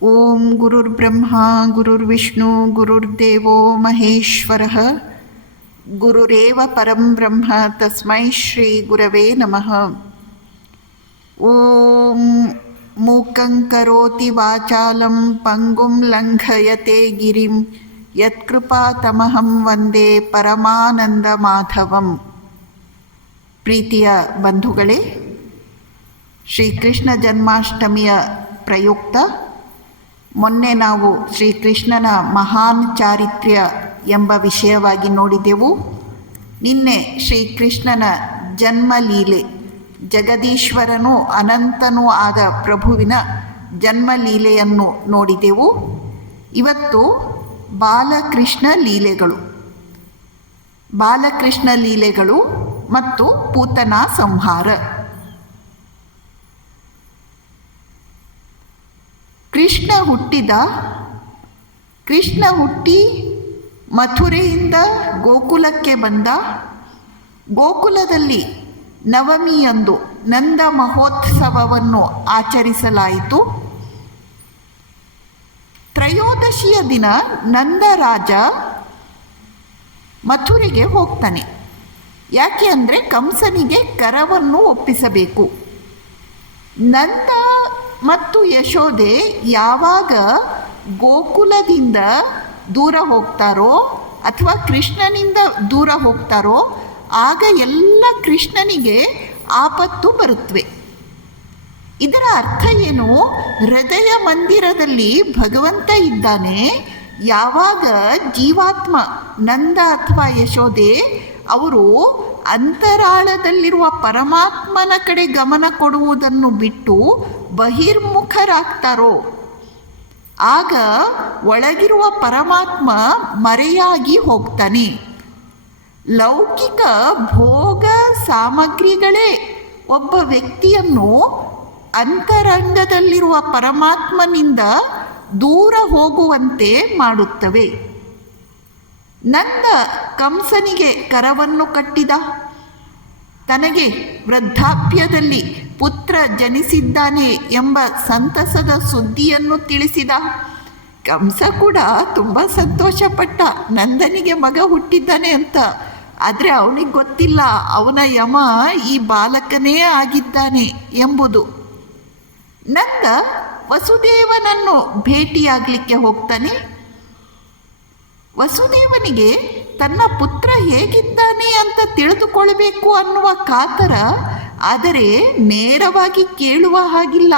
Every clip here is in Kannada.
ಓಂ ಗುರುರ್ಬ್ರಹ್ಮ ಗುರುರ್ವಿಷ್ಣು ಗುರುರ್ದೇವೋ ಮಹೇಶ್ವರಃ ಗುರುರೇವ ಪರಂ ಬ್ರಹ್ಮ ತಸ್ಮೈ ಶ್ರೀ ಗುರವೇ ನಮಃ. ಓಂ ಮೂಕಂ ಕರೋತಿ ವಾಚಾಲಂ ಪಂಗುಂ ಲಂಘಯತೆ ಗಿರಿಂ ಯತ್ಕೃಪಾತಮಹಂ ವಂದೇ ಪರಮಾನಂದ ಮಾಧವಂ. ಪ್ರೀತಿಯ ಬಂಧುಗಳೇ, ಶ್ರೀಕೃಷ್ಣ ಜನ್ಮಾಷ್ಟಮಿಯ ಪ್ರಯುಕ್ತ ಮೊನ್ನೆ ನಾವು ಶ್ರೀಕೃಷ್ಣನ ಮಹಾನ್ ಚಾರಿತ್ರ್ಯ ಎಂಬ ವಿಷಯವಾಗಿ ನೋಡಿದೆವು. ನಿನ್ನೆ ಶ್ರೀಕೃಷ್ಣನ ಜನ್ಮಲೀಲೆ, ಜಗದೀಶ್ವರನೂ ಅನಂತನೂ ಆದ ಪ್ರಭುವಿನ ಜನ್ಮಲೀಲೆಯನ್ನು ನೋಡಿದೆವು. ಇವತ್ತು ಬಾಲಕೃಷ್ಣ ಲೀಲೆಗಳು, ಬಾಲಕೃಷ್ಣ ಲೀಲೆಗಳು ಮತ್ತು ಪೂತನಾ ಸಂಹಾರ. ಕೃಷ್ಣ ಹುಟ್ಟಿ ಮಥುರೆಯಿಂದ ಗೋಕುಲಕ್ಕೆ ಬಂದ. ಗೋಕುಲದಲ್ಲಿ ನವಮಿಯಂದು ನಂದ ಮಹೋತ್ಸವವನ್ನು ಆಚರಿಸಲಾಯಿತು. ತ್ರಯೋದಶಿಯ ದಿನ ನಂದರಾಜ ಮಥುರೆಗೆ ಹೋಗ್ತಾನೆ. ಯಾಕೆ ಅಂದರೆ ಕಂಸನಿಗೆ ಕರವನ್ನು ಒಪ್ಪಿಸಬೇಕು. ನಂದ ಮತ್ತು ಯಶೋದೆ ಯಾವಾಗ ಗೋಕುಲದಿಂದ ದೂರ ಹೋಗ್ತಾರೋ ಅಥವಾ ಕೃಷ್ಣನಿಂದ ದೂರ ಹೋಗ್ತಾರೋ ಆಗ ಎಲ್ಲ ಕೃಷ್ಣನಿಗೆ ಆಪತ್ತು ಬರುತ್ತವೆ. ಇದರ ಅರ್ಥ ಏನು? ಹೃದಯ ಮಂದಿರದಲ್ಲಿ ಭಗವಂತ ಇದ್ದಾನೆ. ಯಾವಾಗ ಜೀವಾತ್ಮ ನಂದ ಅಥವಾ ಯಶೋದೆ ಅವರು ಅಂತರಾಳದಲ್ಲಿರುವ ಪರಮಾತ್ಮನ ಕಡೆ ಗಮನ ಕೊಡುವುದನ್ನು ಬಿಟ್ಟು ಬಹಿರ್ಮುಖರಾಗ್ತಾರೋ ಆಗ ಒಳಗಿರುವ ಪರಮಾತ್ಮ ಮರೆಯಾಗಿ ಹೋಗ್ತಾನೆ. ಲೌಕಿಕ ಭೋಗ ಸಾಮಗ್ರಿಗಳೇ ಒಬ್ಬ ವ್ಯಕ್ತಿಯನ್ನು ಅಂತರಂಗದಲ್ಲಿರುವ ಪರಮಾತ್ಮನಿಂದ ದೂರ ಹೋಗುವಂತೆ ಮಾಡುತ್ತವೆ. ನಂದ ಕಂಸನಿಗೆ ಕರವನ್ನು ಕಟ್ಟಿದ. ತನಗೆ ವೃದ್ಧಾಪ್ಯದಲ್ಲಿ ಪುತ್ರ ಜನಿಸಿದ್ದಾನೆ ಎಂಬ ಸಂತಸದ ಸುದ್ದಿಯನ್ನು ತಿಳಿಸಿದ. ಕಂಸ ಕೂಡ ತುಂಬ ಸಂತೋಷಪಟ್ಟ, ನಂದನಿಗೆ ಮಗ ಹುಟ್ಟಿದ್ದಾನೆ ಅಂತ. ಆದರೆ ಅವನಿಗೆ ಗೊತ್ತಿಲ್ಲ ಅವನ ಯಮ ಈ ಬಾಲಕನೇ ಆಗಿದ್ದಾನೆ ಎಂಬುದು. ನಂದ ವಸುದೇವನನ್ನು ಭೇಟಿಯಾಗಲಿಕ್ಕೆ ಹೋಗ್ತಾನೆ. ವಸುದೇವನಿಗೆ ತನ್ನ ಪುತ್ರ ಹೇಗಿದ್ದಾನೆ ಅಂತ ತಿಳಿದುಕೊಳ್ಬೇಕು ಅನ್ನುವ ಕಾತರ, ಆದರೆ ನೇರವಾಗಿ ಕೇಳುವ ಹಾಗಿಲ್ಲ.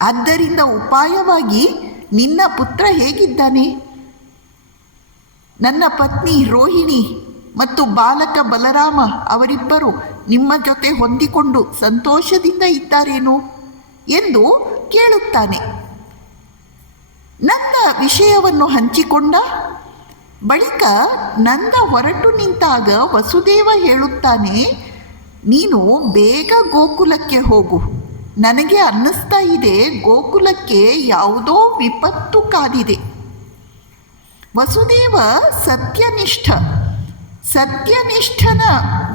ಆದ್ದರಿಂದ ಉಪಾಯವಾಗಿ, ನಿನ್ನ ಪುತ್ರ ಹೇಗಿದ್ದಾನೆ? ನನ್ನ ಪತ್ನಿ ರೋಹಿಣಿ ಮತ್ತು ಬಾಲಕ ಬಲರಾಮ ಅವರಿಬ್ಬರು ನಿಮ್ಮ ಜೊತೆ ಹೊಂದಿಕೊಂಡು ಸಂತೋಷದಿಂದ ಇದ್ದಾರೇನು ಎಂದು ಕೇಳುತ್ತಾನೆ. ನಂದ ವಿಷಯವನ್ನು ಹಂಚಿಕೊಂಡ ಬಳಿಕ ನಂದ ಹೊರಟು ನಿಂತಾಗ ವಸುದೇವ ಹೇಳುತ್ತಾನೆ, ನೀನು ಬೇಗ ಗೋಕುಲಕ್ಕೆ ಹೋಗು. ನನಗೆ ಅನ್ನಿಸ್ತಾ ಇದೆ ಗೋಕುಲಕ್ಕೆ ಯಾವುದೋ ವಿಪತ್ತು ಕಾದಿದೆ. ವಸುದೇವ ಸತ್ಯನಿಷ್ಠನ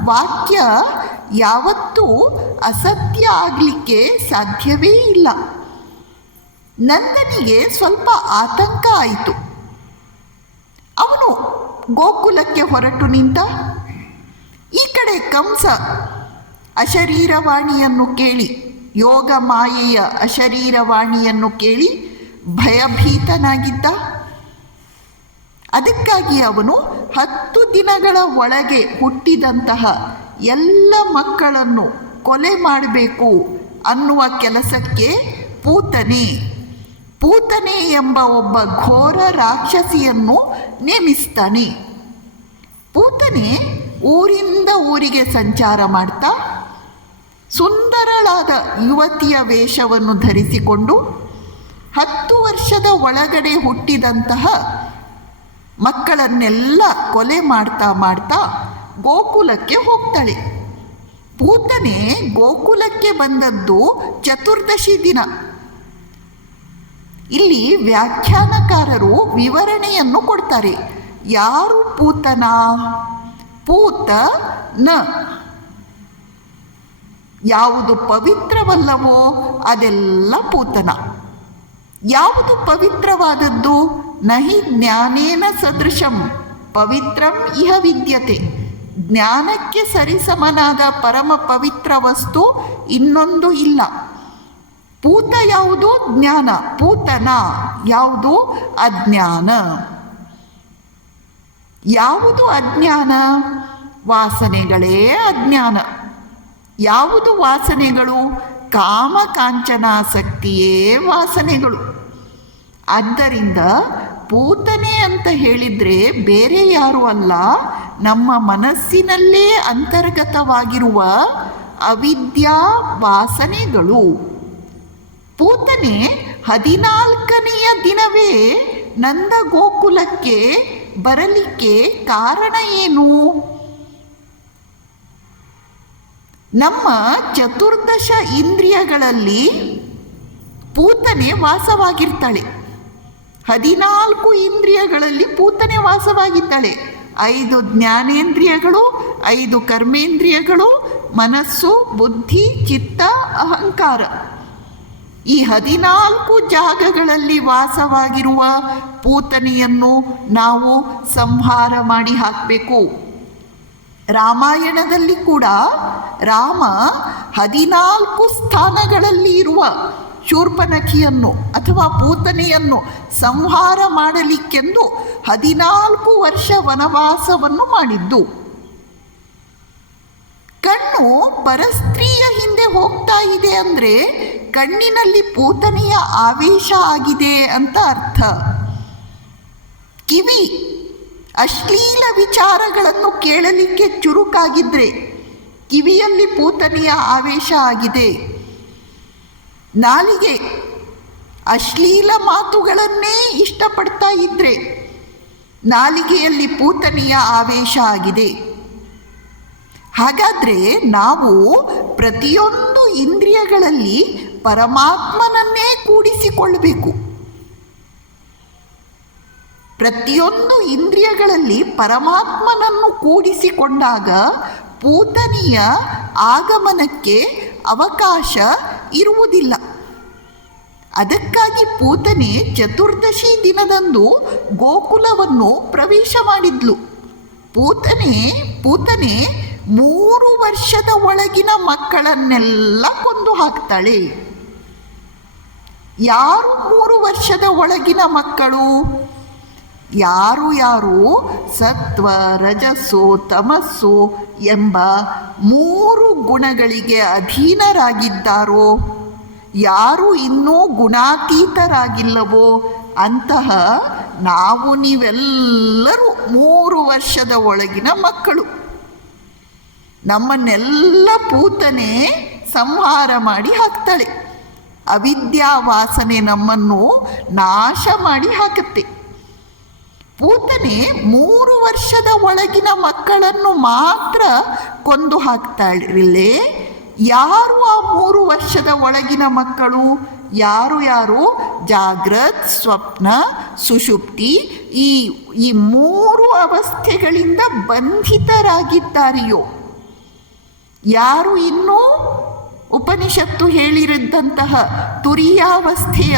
ವಾಕ್ಯ ಯಾವತ್ತೂ ಅಸತ್ಯ ಆಗಲಿಕ್ಕೆ ಸಾಧ್ಯವೇ ಇಲ್ಲ. ನಂದನಿಗೆ ಸ್ವಲ್ಪ ಆತಂಕ ಆಯಿತು. ಅವನು ಗೋಕುಲಕ್ಕೆ ಹೊರಟು ನಿಂತ. ಈ ಕಡೆ ಕಂಸ ಅಶರೀರವಾಣಿಯನ್ನು ಕೇಳಿ, ಯೋಗ ಮಾಯೆಯ ಅಶರೀರವಾಣಿಯನ್ನು ಕೇಳಿ ಭಯಭೀತನಾಗಿದ್ದ. ಅದಕ್ಕಾಗಿ ಅವನು 10 ದಿನಗಳ ಒಳಗೆ ಹುಟ್ಟಿದಂತಹ ಎಲ್ಲ ಮಕ್ಕಳನ್ನು ಕೊಲೆ ಮಾಡಬೇಕು ಅನ್ನುವ ಕೆಲಸಕ್ಕೆ ಪೂತನೆ ಎಂಬ ಒಬ್ಬ ಘೋರ ರಾಕ್ಷಸಿಯನ್ನು ನೇಮಿಸ್ತಾನೆ. ಪೂತನೆ ಊರಿಂದ ಊರಿಗೆ ಸಂಚಾರ ಮಾಡ್ತಾ ಸುಂದರಳಾದ ಯುವತಿಯ ವೇಷವನ್ನು ಧರಿಸಿಕೊಂಡು 10 ವರ್ಷದ ಒಳಗಡೆ ಹುಟ್ಟಿದಂತಹ ಮಕ್ಕಳನ್ನೆಲ್ಲ ಕೊಲೆ ಮಾಡ್ತಾ ಗೋಕುಲಕ್ಕೆ ಹೋಗ್ತಾಳೆ. ಪೂತನೆ ಗೋಕುಲಕ್ಕೆ ಬಂದದ್ದು ಚತುರ್ದಶಿ ದಿನ. ಇಲ್ಲಿ ವ್ಯಾಖ್ಯಾನಕಾರರು ವಿವರಣೆಯನ್ನು ಕೊಡ್ತಾರೆ. ಯಾರು ಪೂತನ? ಯಾವುದು ಪವಿತ್ರವಲ್ಲವೋ ಅದೆಲ್ಲ ಪೂತನ. ಯಾವುದು ಪವಿತ್ರವಾದದ್ದು? ನಹಿ ಜ್ಞಾನೇನ ಸದೃಶಂ ಪವಿತ್ರಂ ಇಹ ವಿದ್ಯತೆ. ಜ್ಞಾನಕ್ಕೆ ಸರಿಸಮನಾದ ಪರಮ ಪವಿತ್ರ ವಸ್ತು ಇನ್ನೊಂದು ಇಲ್ಲ. ಪೂತ ಯಾವುದು? ಜ್ಞಾನ. ಪೂತನ ಯಾವುದು? ಅಜ್ಞಾನ. ಯಾವುದು ಅಜ್ಞಾನ? ವಾಸನೆಗಳೇ ಅಜ್ಞಾನ. ಯಾವುದು ವಾಸನೆಗಳು? ಕಾಮ ಕಾಂಚನಾಸಕ್ತಿಯೇ ವಾಸನೆಗಳು. ಆದ್ದರಿಂದ ಪೂತನೆ ಅಂತ ಹೇಳಿದರೆ ಬೇರೆ ಯಾರೂ ಅಲ್ಲ, ನಮ್ಮ ಮನಸ್ಸಿನಲ್ಲೇ ಅಂತರ್ಗತವಾಗಿರುವ ಅವಿದ್ಯಾ ವಾಸನೆಗಳು. ಪೂತನೆ 14ನೆಯ ದಿನವೇ ನಂದ ಗೋಕುಲಕ್ಕೆ ಬರಲಿಕ್ಕೆ ಕಾರಣ ಏನು? ನಮ್ಮ ಚತುರ್ದಶ ಇಂದ್ರಿಯಗಳಲ್ಲಿ ಪೂತನೆ ವಾಸವಾಗಿರ್ತಾಳೆ. 14 ಇಂದ್ರಿಯಗಳಲ್ಲಿ ಪೂತನೆ ವಾಸವಾಗಿದ್ದಾಳೆ. 5 ಜ್ಞಾನೇಂದ್ರಿಯಗಳು, 5 ಕರ್ಮೇಂದ್ರಿಯಗಳು, ಮನಸ್ಸು, ಬುದ್ಧಿ, ಚಿತ್ತ, ಅಹಂಕಾರ. ಈ 14 ಜಾಗಗಳಲ್ಲಿ ವಾಸವಾಗಿರುವ ಪೂತನೆಯನ್ನು ನಾವು ಸಂಹಾರ ಮಾಡಿ ಹಾಕಬೇಕು. ರಾಮಾಯಣದಲ್ಲಿ ಕೂಡ ರಾಮ 14 ಸ್ಥಾನಗಳಲ್ಲಿ ಇರುವ ಶೂರ್ಪನಖಿಯನ್ನು ಅಥವಾ ಪೂತನೆಯನ್ನು ಸಂಹಾರ ಮಾಡಲಿಕ್ಕೆಂದು 14 ವರ್ಷ ವನವಾಸವನ್ನು ಮಾಡಿದ್ದು. ಕಣ್ಣು ಪರಸ್ತ್ರೀಯ ಹಿಂದೆ ಹೋಗ್ತಾ ಇದೆ ಅಂದರೆ ಕಣ್ಣಿನಲ್ಲಿ ಪೂತನೆಯ ಆವೇಶ ಆಗಿದೆ ಅಂತ ಅರ್ಥ. ಕಿವಿ ಅಶ್ಲೀಲ ವಿಚಾರಗಳನ್ನು ಕೇಳಲಿಕ್ಕೆ ಚುರುಕಾಗಿದ್ರೆ ಕಿವಿಯಲ್ಲಿ ಪೂತನೆಯ ಆವೇಶ ಆಗಿದೆ. ನಾಲಿಗೆ ಅಶ್ಲೀಲ ಮಾತುಗಳನ್ನೇ ಇಷ್ಟಪಡ್ತಾ ಇದ್ರೆ ನಾಲಿಗೆಯಲ್ಲಿ ಪೂತನೆಯ ಆವೇಶ ಆಗಿದೆ. ಹಾಗಾದರೆ ನಾವು ಪ್ರತಿಯೊಂದು ಇಂದ್ರಿಯಗಳಲ್ಲಿ ಪರಮಾತ್ಮನನ್ನೇ ಕೂಡಿಸಿಕೊಳ್ಳಬೇಕು. ಪ್ರತಿಯೊಂದು ಇಂದ್ರಿಯಗಳಲ್ಲಿ ಪರಮಾತ್ಮನನ್ನು ಕೂಡಿಸಿಕೊಂಡಾಗ ಪೂತನೆಯ ಆಗಮನಕ್ಕೆ ಅವಕಾಶ ಇರುವುದಿಲ್ಲ. ಅದಕ್ಕಾಗಿ ಪೂತನೆ ಚತುರ್ದಶಿ ದಿನದಂದು ಗೋಕುಲವನ್ನು ಪ್ರವೇಶ ಮಾಡಿದ್ಲು. ಪೂತನೆ 3 ವರ್ಷದ ಒಳಗಿನ ಮಕ್ಕಳನ್ನೆಲ್ಲ ಕೊಂದು ಹಾಕ್ತಾಳೆ. ಯಾರು 3 ವರ್ಷದ ಒಳಗಿನ ಮಕ್ಕಳು? ಯಾರು ಸತ್ವ, ರಜಸ್ಸು, ತಮಸ್ಸು ಎಂಬ 3 ಗುಣಗಳಿಗೆ ಅಧೀನರಾಗಿದ್ದಾರೋ, ಯಾರು ಇನ್ನೂ ಗುಣಾತೀತರಾಗಿಲ್ಲವೋ ಅಂತಹ ನಾವು ನೀವೆಲ್ಲರೂ 3 ವರ್ಷದ ಒಳಗಿನ ಮಕ್ಕಳು. ನಮ್ಮನ್ನೆಲ್ಲ ಪೂತನೆ ಸಂಹಾರ ಮಾಡಿ ಹಾಕ್ತಾಳೆ. ಅವಿದ್ಯಾವಾಸನೆ ನಮ್ಮನ್ನು ನಾಶ ಮಾಡಿ ಹಾಕುತ್ತೆ. ಪೂತನೆ 3 ವರ್ಷದ ಒಳಗಿನ ಮಕ್ಕಳನ್ನು ಮಾತ್ರ ಕೊಂದು ಹಾಕ್ತಾಳೆ. ಯಾರು ಆ 3 ವರ್ಷದ ಒಳಗಿನ ಮಕ್ಕಳು? ಯಾರು ಜಾಗ್ರತ್, ಸ್ವಪ್ನ, ಸುಷುಪ್ತಿ ಈ 3 ಅವಸ್ಥೆಗಳಿಂದ ಬಂಧಿತರಾಗಿದ್ದಾರೆಯೋ, ಯಾರು ಇನ್ನೂ ಉಪನಿಷತ್ತು ಹೇಳಿರಿದ್ದಂತಹ ತುರಿಯಾವಸ್ಥೆಯ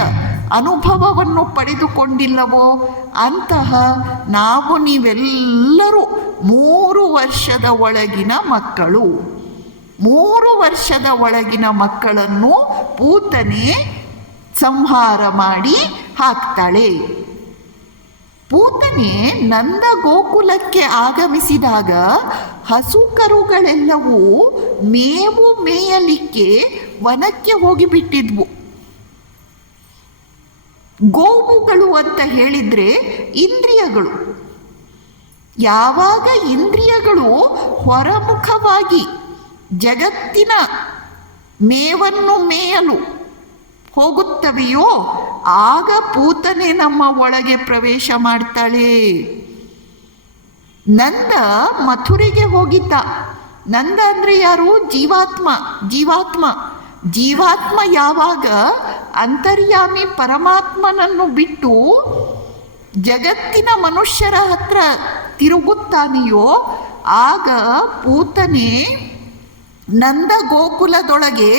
ಅನುಭವವನ್ನು ಪಡೆದುಕೊಂಡಿಲ್ಲವೋ ಅಂತಹ ನಾವು ನೀವೆಲ್ಲರೂ 3 ವರ್ಷದ ಒಳಗಿನ ಮಕ್ಕಳು. 3 ವರ್ಷದ ಒಳಗಿನ ಮಕ್ಕಳನ್ನು ಪೂತನೆ ಸಂಹಾರ ಮಾಡಿ ಹಾಕ್ತಾಳೆ. ಪೂತನೆ ನಂದ ಗೋಕುಲಕ್ಕೆ ಆಗಮಿಸಿದಾಗ ಹಸು ಕರುಗಳೆಲ್ಲವೂ ಮೇವು ಮೇಯಲಿಕ್ಕೆ ವನಕ್ಕೆ ಹೋಗಿಬಿಟ್ಟಿದ್ವು. ಗೋವುಗಳು ಅಂತ ಹೇಳಿದರೆ ಇಂದ್ರಿಯಗಳು. ಯಾವಾಗ ಇಂದ್ರಿಯಗಳು ಹೊರಮುಖವಾಗಿ ಜಗತ್ತಿನ ಮೇವನ್ನು ಮೇಯಲು ಹೋಗುತ್ತವೆಯೋ ಆಗ ಪೂತನೆ ನಮ್ಮ ಒಳಗೆ ಪ್ರವೇಶ ಮಾಡ್ತಾಳೆ. ನಂದ ಮಥುರೆಗೆ ಹೋಗಿದ್ದ. ನಂದ ಅಂದರೆ ಯಾರು? ಜೀವಾತ್ಮ ಯಾವಾಗ ಅಂತರ್ಯಾಮಿ ಪರಮಾತ್ಮನನ್ನು ಬಿಟ್ಟು ಜಗತ್ತಿನ ಮನುಷ್ಯರ ಹತ್ರ ತಿರುಗುತ್ತಾನೆಯೋ ಆಗ ಪೂತನೆ ನಂದ ಗೋಕುಲದೊಳಗೆ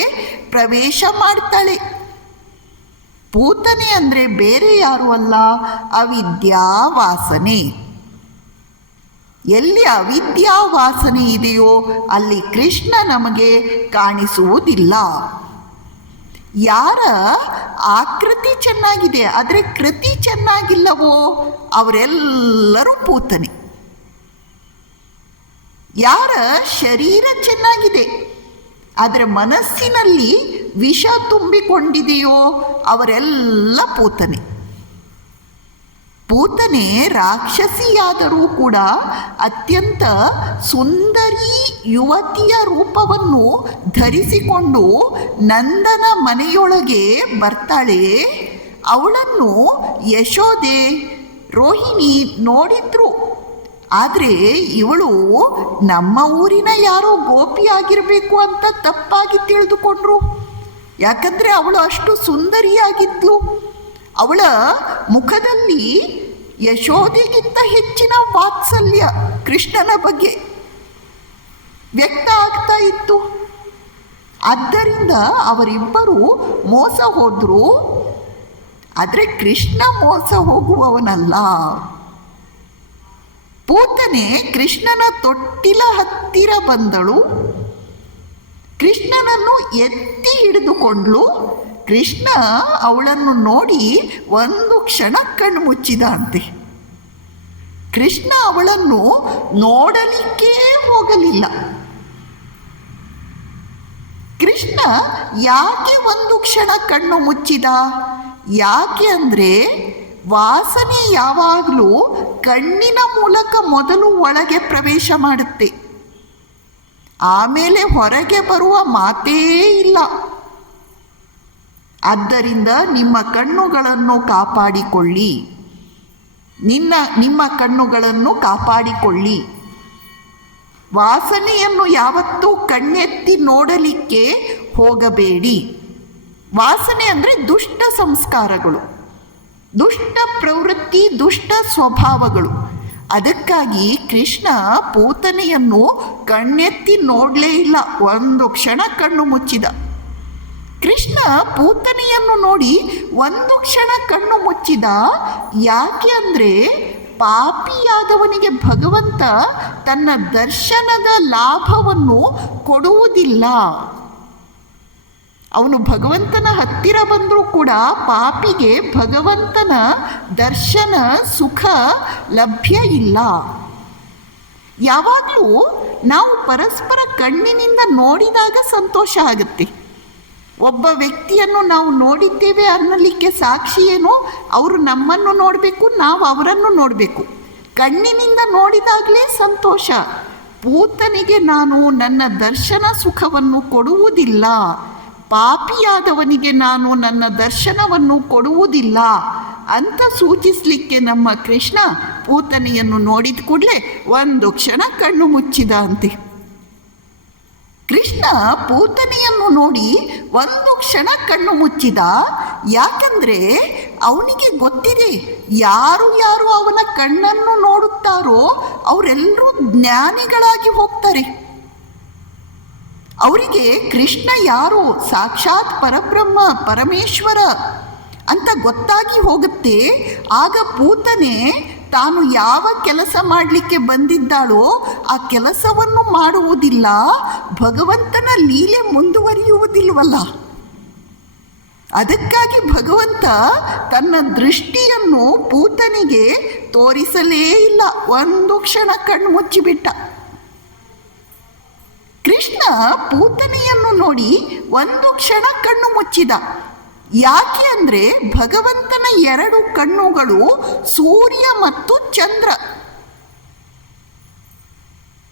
ಪ್ರವೇಶ ಮಾಡ್ತಾಳೆ. ಪೂತನೆ ಅಂದರೆ ಬೇರೆ ಯಾರು ಅಲ್ಲ, ಅವಿದ್ಯಾವಾಸನೆ. ಎಲ್ಲಿ ಅವಿದ್ಯಾವಾಸನೆ ಇದೆಯೋ ಅಲ್ಲಿ ಕೃಷ್ಣ ನಮಗೆ ಕಾಣಿಸುವುದಿಲ್ಲ. ಯಾರ ಆಕೃತಿ ಚೆನ್ನಾಗಿದೆ ಆದರೆ ಕೃತಿ ಚೆನ್ನಾಗಿಲ್ಲವೋ ಅವರೆಲ್ಲರೂ ಪೂತನೆ. ಯಾರ ಶರೀರ ಚೆನ್ನಾಗಿದೆ ಆದರೆ ಮನಸ್ಸಿನಲ್ಲಿ ವಿಷ ತುಂಬಿಕೊಂಡಿದೆಯೋ ಅವರೆಲ್ಲ ಪೂತನೆ. ಪೂತನೆ ರಾಕ್ಷಸಿಯಾದರೂ ಕೂಡ ಅತ್ಯಂತ ಸುಂದರಿ ಯುವತಿಯ ರೂಪವನ್ನು ಧರಿಸಿಕೊಂಡು ನಂದನ ಮನೆಯೊಳಗೆ ಬರ್ತಾಳೆ. ಅವಳನ್ನು ಯಶೋದೆ, ರೋಹಿಣಿ ನೋಡಿದ್ರು. ಆದರೆ ಇವಳು ನಮ್ಮ ಊರಿನ ಯಾರೋ ಗೋಪಿಯಾಗಿರಬೇಕು ಅಂತ ತಪ್ಪಾಗಿ ತಿಳಿದುಕೊಂಡ್ರು. ಯಾಕಂದರೆ ಅವಳು ಅಷ್ಟು ಸುಂದರಿಯಾಗಿದ್ಲು. ಅವಳ ಮುಖದಲ್ಲಿ ಯಶೋದೆಗಿಂತ ಹೆಚ್ಚಿನ ವಾತ್ಸಲ್ಯ ಕೃಷ್ಣನ ಬಗ್ಗೆ ವ್ಯಕ್ತ ಆಗ್ತಾ ಇತ್ತು. ಆದ್ದರಿಂದ ಅವರಿಬ್ಬರು ಮೋಸ ಹೋದ್ರು. ಆದರೆ ಕೃಷ್ಣ ಮೋಸ ಹೋಗುವವನಲ್ಲ. ಪೂತನೆ ಕೃಷ್ಣನ ತೊಟ್ಟಿಲ ಹತ್ತಿರ ಬಂದಳು. ಕೃಷ್ಣನನ್ನು ಎತ್ತಿ ಹಿಡಿದುಕೊಂಡ್ಳು. ಕೃಷ್ಣ ಅವಳನ್ನು ನೋಡಿ ಒಂದು ಕ್ಷಣ ಕಣ್ಣು ಮುಚ್ಚಿದ ಅಂತೆ. ಕೃಷ್ಣ ಅವಳನ್ನು ನೋಡಲಿಕ್ಕೇ ಹೋಗಲಿಲ್ಲ. ಕೃಷ್ಣ ಯಾಕೆ ಒಂದು ಕ್ಷಣ ಕಣ್ಣು ಮುಚ್ಚಿದ? ಯಾಕೆ ಅಂದರೆ ವಾಸನೆ ಯಾವಾಗಲೂ ಕಣ್ಣಿನ ಮೂಲಕ ಮೊದಲು ಒಳಗೆ ಪ್ರವೇಶ ಮಾಡುತ್ತೆ, ಆಮೇಲೆ ಹೊರಗೆ ಬರುವ ಮಾತೇ ಇಲ್ಲ. ಆದ್ದರಿಂದ ನಿಮ್ಮ ಕಣ್ಣುಗಳನ್ನು ಕಾಪಾಡಿಕೊಳ್ಳಿ, ನಿಮ್ಮ ಕಣ್ಣುಗಳನ್ನು ಕಾಪಾಡಿಕೊಳ್ಳಿ. ವಾಸನೆಯನ್ನು ಯಾವತ್ತೂ ಕಣ್ಣೆತ್ತಿ ನೋಡಲಿಕ್ಕೆ ಹೋಗಬೇಡಿ. ವಾಸನೆ ಅಂದರೆ ದುಷ್ಟ ಸಂಸ್ಕಾರಗಳು, ದುಷ್ಟ ಪ್ರವೃತ್ತಿ, ದುಷ್ಟ ಸ್ವಭಾವಗಳು. ಅದಕ್ಕಾಗಿ ಕೃಷ್ಣ ಪೂತನೆಯನ್ನು ಕಣ್ಣೆತ್ತಿ ನೋಡಲೇ ಇಲ್ಲ, ಒಂದು ಕ್ಷಣ ಕಣ್ಣು ಮುಚ್ಚಿದ. ಕೃಷ್ಣ ಪೂತನೆಯನ್ನು ನೋಡಿ ಒಂದು ಕ್ಷಣ ಕಣ್ಣು ಮುಚ್ಚಿದ. ಯಾಕೆ ಅಂದರೆ ಪಾಪಿಯಾದವನಿಗೆ ಭಗವಂತ ತನ್ನ ದರ್ಶನದ ಲಾಭವನ್ನು ಕೊಡುವುದಿಲ್ಲ. ಅವನು ಭಗವಂತನ ಹತ್ತಿರ ಬಂದರೂ ಕೂಡ ಪಾಪಿಗೆ ಭಗವಂತನ ದರ್ಶನ ಸುಖ ಲಭ್ಯ ಇಲ್ಲ. ಯಾವಾಗಲೂ ನಾವು ಪರಸ್ಪರ ಕಣ್ಣಿನಿಂದ ನೋಡಿದಾಗ ಸಂತೋಷ ಆಗುತ್ತೆ. ಒಬ್ಬ ವ್ಯಕ್ತಿಯನ್ನು ನಾವು ನೋಡಿದ್ದೇವೆ ಅನ್ನಲಿಕ್ಕೆ ಸಾಕ್ಷಿ ಏನು? ಅವರು ನಮ್ಮನ್ನು ನೋಡಬೇಕು, ನಾವು ಅವರನ್ನು ನೋಡಬೇಕು. ಕಣ್ಣಿನಿಂದ ನೋಡಿದಾಗಲೇ ಸಂತೋಷ. ಪೂತನಿಗೆ ನಾನು ನನ್ನ ದರ್ಶನ ಸುಖವನ್ನು ಕೊಡುವುದಿಲ್ಲ, ಪಾಪಿಯಾದವನಿಗೆ ನಾನು ನನ್ನ ದರ್ಶನವನ್ನು ಕೊಡುವುದಿಲ್ಲ ಅಂತ ಸೂಚಿಸಲಿಕ್ಕೆ ನಮ್ಮ ಕೃಷ್ಣ ಪೂತನೆಯನ್ನು ನೋಡಿದ ಕೂಡಲೇ ಒಂದು ಕ್ಷಣ ಕಣ್ಣು ಮುಚ್ಚಿದ ಅಂತೆ. ಕೃಷ್ಣ ಪೂತನೆಯನ್ನು ನೋಡಿ ಒಂದು ಕ್ಷಣ ಕಣ್ಣು ಮುಚ್ಚಿದ. ಯಾಕಂದರೆ ಅವನಿಗೆ ಗೊತ್ತಿದೆ, ಯಾರು ಯಾರು ಅವನ ಕಣ್ಣನ್ನು ನೋಡುತ್ತಾರೋ ಅವರೆಲ್ಲರೂ ಜ್ಞಾನಿಗಳಾಗಿ ಹೋಗ್ತಾರೆ. ಅವರಿಗೆ ಕೃಷ್ಣ ಯಾರು, ಸಾಕ್ಷಾತ್ ಪರಬ್ರಹ್ಮ ಪರಮೇಶ್ವರ ಅಂತ ಗೊತ್ತಾಗಿ ಹೋಗುತ್ತೆ. ಆಗ ಪೂತನೆ ತಾನು ಯಾವ ಕೆಲಸ ಮಾಡಲಿಕ್ಕೆ ಬಂದಿದ್ದಾಳೋ ಆ ಕೆಲಸವನ್ನು ಮಾಡುವುದಿಲ್ಲ, ಭಗವಂತನ ಲೀಲೆ ಮುಂದುವರಿಯುವುದಿಲ್ವಲ್ಲ. ಅದಕ್ಕಾಗಿ ಭಗವಂತ ತನ್ನ ದೃಷ್ಟಿಯನ್ನು ಪೂತನಿಗೆ ತೋರಿಸಲೇ ಇಲ್ಲ, ಒಂದು ಕ್ಷಣ ಕಣ್ಣು ಮುಚ್ಚಿಬಿಟ್ಟ. ಕೃಷ್ಣ ಪೂತನೆಯನ್ನು ನೋಡಿ ಒಂದು ಕ್ಷಣ ಕಣ್ಣು ಮುಚ್ಚಿದ. ಯಾಕೆ ಅಂದರೆ ಭಗವಂತನ ಎರಡು ಕಣ್ಣುಗಳು ಸೂರ್ಯ ಮತ್ತು ಚಂದ್ರ.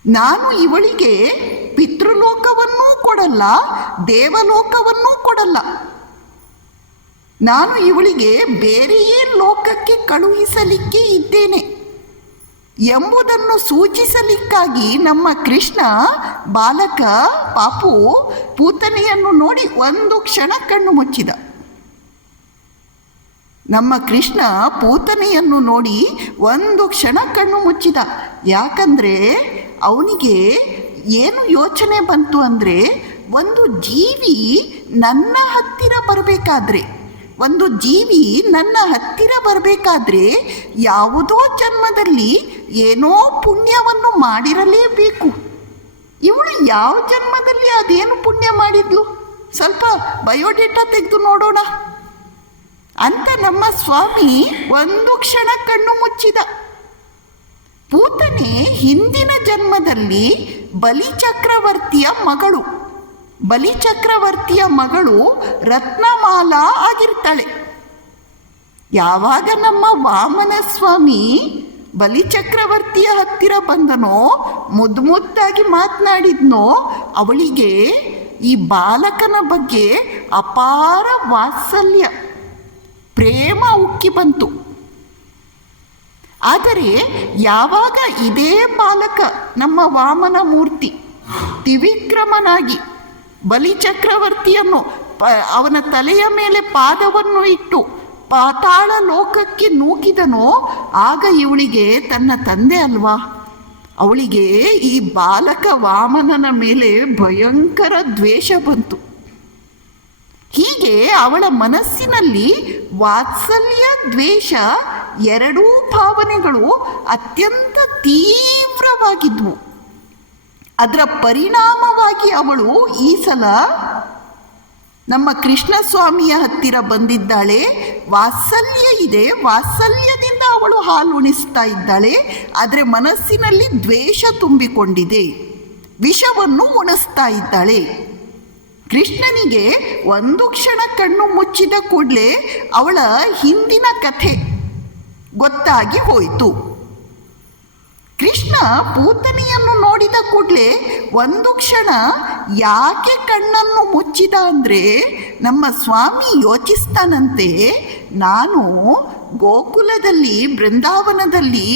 ನಾನು ಇವಳಿಗೆ ಪಿತೃಲೋಕವನ್ನೂ ಕೊಡಲ್ಲ, ದೇವಲೋಕವನ್ನೂ ಕೊಡಲ್ಲ. ನಾನು ಇವಳಿಗೆ ಬೇರೆಯೇ ಲೋಕಕ್ಕೆ ಕಳುಹಿಸಲಿಕ್ಕೆ ಇದ್ದೇನೆ ಎಂಬುದನ್ನು ಸೂಚಿಸಲಿಕ್ಕಾಗಿ ನಮ್ಮ ಕೃಷ್ಣ ಬಾಲಕ ಪಾಪು ಪೂತನೆಯನ್ನು ನೋಡಿ ಒಂದು ಕ್ಷಣ ಕಣ್ಣು ಮುಚ್ಚಿದ. ನಮ್ಮ ಕೃಷ್ಣ ಪೂತನೆಯನ್ನು ನೋಡಿ ಒಂದು ಕ್ಷಣ ಕಣ್ಣು ಮುಚ್ಚಿದ. ಯಾಕಂದರೆ ಅವನಿಗೆ ಏನು ಯೋಚನೆ ಬಂತು ಅಂದರೆ, ಒಂದು ಜೀವಿ ನನ್ನ ಹತ್ತಿರ ಬರಬೇಕಾದ್ರೆ, ಒಂದು ಜೀವಿ ನನ್ನ ಹತ್ತಿರ ಬರಬೇಕಾದ್ರೆ ಯಾವುದೋ ಜನ್ಮದಲ್ಲಿ ಏನೋ ಪುಣ್ಯವನ್ನು ಮಾಡಿರಲೇಬೇಕು. ಇವಳು ಯಾವ ಜನ್ಮದಲ್ಲಿ ಅದೇನು ಪುಣ್ಯ ಮಾಡಿದ್ಲು, ಸ್ವಲ್ಪ ಬಯೋಡೇಟಾ ತೆಗೆದು ನೋಡೋಣ ಅಂತ ನಮ್ಮ ಸ್ವಾಮಿ ಒಂದು ಕ್ಷಣ ಕಣ್ಣು ಮುಚ್ಚಿದ. ಪೂತನೆ ಹಿಂದಿನ ಜನ್ಮದಲ್ಲಿ ಬಲಿಚಕ್ರವರ್ತಿಯ ಮಗಳು. ಬಲಿಚಕ್ರವರ್ತಿಯ ಮಗಳು ರತ್ನಮಾಲಾ ಆಗಿರ್ತಾಳೆ. ಯಾವಾಗ ನಮ್ಮ ವಾಮನ ಸ್ವಾಮಿ ಬಲಿಚಕ್ರವರ್ತಿಯ ಹತ್ತಿರ ಬಂದನೋ, ಮುದ್ದಾಗಿ ಮಾತನಾಡಿದ್ನೋ, ಅವಳಿಗೆ ಈ ಬಾಲಕನ ಬಗ್ಗೆ ಅಪಾರ ವಾತ್ಸಲ್ಯ, ಪ್ರೇಮ ಉಕ್ಕಿ ಬಂತು. ಆದರೆ ಯಾವಾಗ ಇದೇ ಬಾಲಕ ನಮ್ಮ ವಾಮನ ಮೂರ್ತಿ ತ್ರಿವಿಕ್ರಮನಾಗಿ ಬಲಿಚಕ್ರವರ್ತಿಯನ್ನು ಅವನ ತಲೆಯ ಮೇಲೆ ಪಾದವನ್ನು ಇಟ್ಟು ಪಾತಾಳ ಲೋಕಕ್ಕೆ ನೂಕಿದನೋ, ಆಗ ಇವಳಿಗೆ ತನ್ನ ತಂದೆ ಅಲ್ವಾ, ಅವಳಿಗೆ ಈ ಬಾಲಕ ವಾಮನನ ಮೇಲೆ ಭಯಂಕರ ದ್ವೇಷ ಬಂತು. ಹೀಗೆ ಅವಳ ಮನಸ್ಸಿನಲ್ಲಿ ವಾತ್ಸಲ್ಯ, ದ್ವೇಷ ಎರಡೂ ಭಾವನೆಗಳು ಅತ್ಯಂತ ತೀವ್ರವಾಗಿದ್ವು. ಅದರ ಪರಿಣಾಮವಾಗಿ ಅವಳು ಈ ಸಲ ನಮ್ಮ ಕೃಷ್ಣಸ್ವಾಮಿಯ ಹತ್ತಿರ ಬಂದಿದ್ದಾಳೆ. ವಾತ್ಸಲ್ಯ ಇದೆ, ವಾತ್ಸಲ್ಯದಿಂದ ಅವಳು ಹಾಲು ಉಣಿಸ್ತಾ ಇದ್ದಾಳೆ. ಆದರೆ ಮನಸ್ಸಿನಲ್ಲಿ ದ್ವೇಷ ತುಂಬಿಕೊಂಡಿದೆ, ವಿಷವನ್ನು ಉಣಿಸ್ತಾ ಇದ್ದಾಳೆ. ಕೃಷ್ಣನಿಗೆ ಒಂದು ಕ್ಷಣ ಕಣ್ಣು ಮುಚ್ಚಿದ ಕೂಡಲೇ ಅವಳ ಹಿಂದಿನ ಕಥೆ ಗೊತ್ತಾಗಿ ಹೋಯಿತು. ಕೃಷ್ಣ ಪೂತನಿಯನ್ನು ನೋಡಿದ ಕೂಡಲೇ ಒಂದು ಕ್ಷಣ ಯಾಕೆ ಕಣ್ಣನ್ನು ಮುಚ್ಚಿದ ಅಂದರೆ, ನಮ್ಮ ಸ್ವಾಮಿ ಯೋಚಿಸ್ತಾನಂತೆ, ನಾನು ಗೋಕುಲದಲ್ಲಿ ಬೃಂದಾವನದಲ್ಲಿ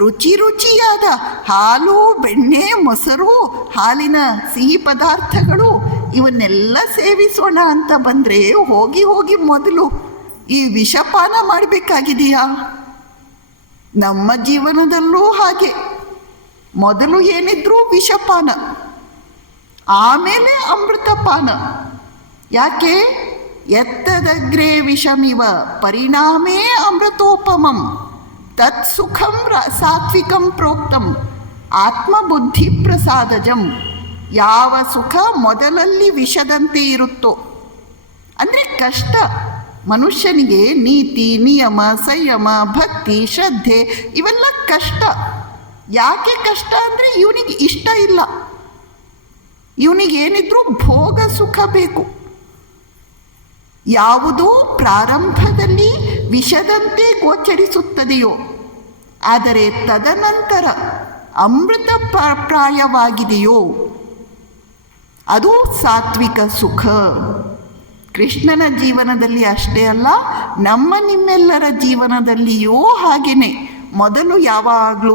ರುಚಿಯಾದ ಹಾಲು, ಬೆಣ್ಣೆ, ಮೊಸರು, ಹಾಲಿನ ಸಿಹಿ ಪದಾರ್ಥಗಳು ಇವನ್ನೆಲ್ಲ ಸೇವಿಸೋಣ ಅಂತ ಬಂದರೆ ಹೋಗಿ ಮೊದಲು ಈ ವಿಷಪಾನ ಮಾಡಬೇಕಾಗಿದೆಯಾ? ನಮ್ಮ ಜೀವನದಲ್ಲೂ ಹಾಗೆ, ಮೊದಲು ಏನಿದ್ರೂ ವಿಷಪಾನ, ಆಮೇಲೆ ಅಮೃತಪಾನ. ಯಾಕೆ? ಎತ್ತದಗ್ರೇ ವಿಷಮಿವ ಪರಿಣಾಮೇ ಅಮೃತೋಪಮಂ ತತ್ ಸುಖಂ ಸಾತ್ವಿಕಂ ಪ್ರೋಕ್ತಂ ಆತ್ಮಬುದ್ಧಿ ಪ್ರಸಾದಜಂ. ಯಾವ ಸುಖ ಮೊದಲಲ್ಲಿ ವಿಷದಂತೆ ಇರುತ್ತೋ, ಅಂದರೆ ಕಷ್ಟ. ಮನುಷ್ಯನಿಗೆ ನೀತಿ, ನಿಯಮ, ಸಂಯಮ, ಭಕ್ತಿ, ಶ್ರದ್ಧೆ ಇವೆಲ್ಲ ಕಷ್ಟ. ಯಾಕೆ ಕಷ್ಟ ಅಂದರೆ ಇವನಿಗೆ ಇಷ್ಟ ಇಲ್ಲ, ಇವನಿಗೇನಿದ್ರೂ ಭೋಗ ಸುಖ ಬೇಕು. ಯಾವುದು ಪ್ರಾರಂಭದಲ್ಲಿ ವಿಷದಂತೆ ಗೋಚರಿಸುತ್ತದೆಯೋ, ಆದರೆ ತದನಂತರ ಅಮೃತ ಪ್ರಾಯವಾಗಿದೆಯೋ, ಅದು ಸಾತ್ವಿಕ ಸುಖ. ಕೃಷ್ಣನ ಜೀವನದಲ್ಲಿ ಅಷ್ಟೇ ಅಲ್ಲ, ನಿಮ್ಮೆಲ್ಲರ ಜೀವನದಲ್ಲಿಯೂ ಹಾಗೆಯೇ. ಮೊದಲು ಯಾವಾಗಲೂ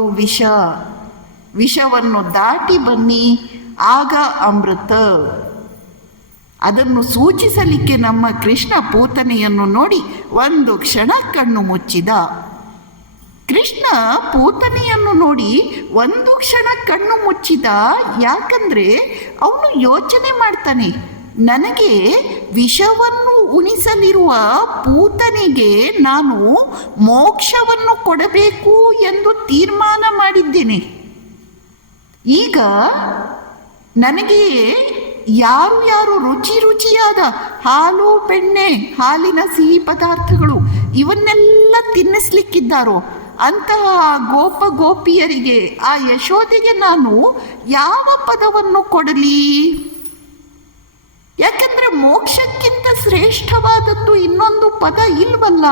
ವಿಷವನ್ನು ದಾಟಿ ಬನ್ನಿ, ಆಗ ಅಮೃತ. ಅದನ್ನು ಸೂಚಿಸಲಿಕ್ಕೆ ನಮ್ಮ ಕೃಷ್ಣ ಪೂತನೆಯನ್ನು ನೋಡಿ ಒಂದು ಕ್ಷಣ ಕಣ್ಣು ಮುಚ್ಚಿದ. ಕೃಷ್ಣ ಪೂತನೆಯನ್ನು ನೋಡಿ ಒಂದು ಕ್ಷಣ ಕಣ್ಣು ಮುಚ್ಚಿದ. ಯಾಕಂದರೆ ಅವನು ಯೋಚನೆ ಮಾಡ್ತಾನೆ, ನನಗೆ ವಿಷವನ್ನು ಉಣಿಸಲಿರುವ ಪೂತನಿಗೆ ನಾನು ಮೋಕ್ಷವನ್ನು ಕೊಡಬೇಕು ಎಂದು ತೀರ್ಮಾನ ಮಾಡಿದ್ದೇನೆ. ಈಗ ನನಗೆ ಯಾರು ರುಚಿಯಾದ ಹಾಲು, ಬೆಣ್ಣೆ, ಹಾಲಿನ ಸಿಹಿ ಪದಾರ್ಥಗಳು ಇವನ್ನೆಲ್ಲ ತಿನ್ನಿಸ್ಲಿಕ್ಕಿದ್ದಾರೋ ಅಂತಹ ಗೋಪಿಯರಿಗೆ, ಆ ಯಶೋದೆಗೆ ನಾನು ಯಾವ ಪದವನ್ನು ಕೊಡಲಿ? ಯಾಕಂದರೆ ಮೋಕ್ಷಕ್ಕಿಂತ ಶ್ರೇಷ್ಠವಾದದ್ದು ಇನ್ನೊಂದು ಪದ ಇಲ್ವಲ್ಲ.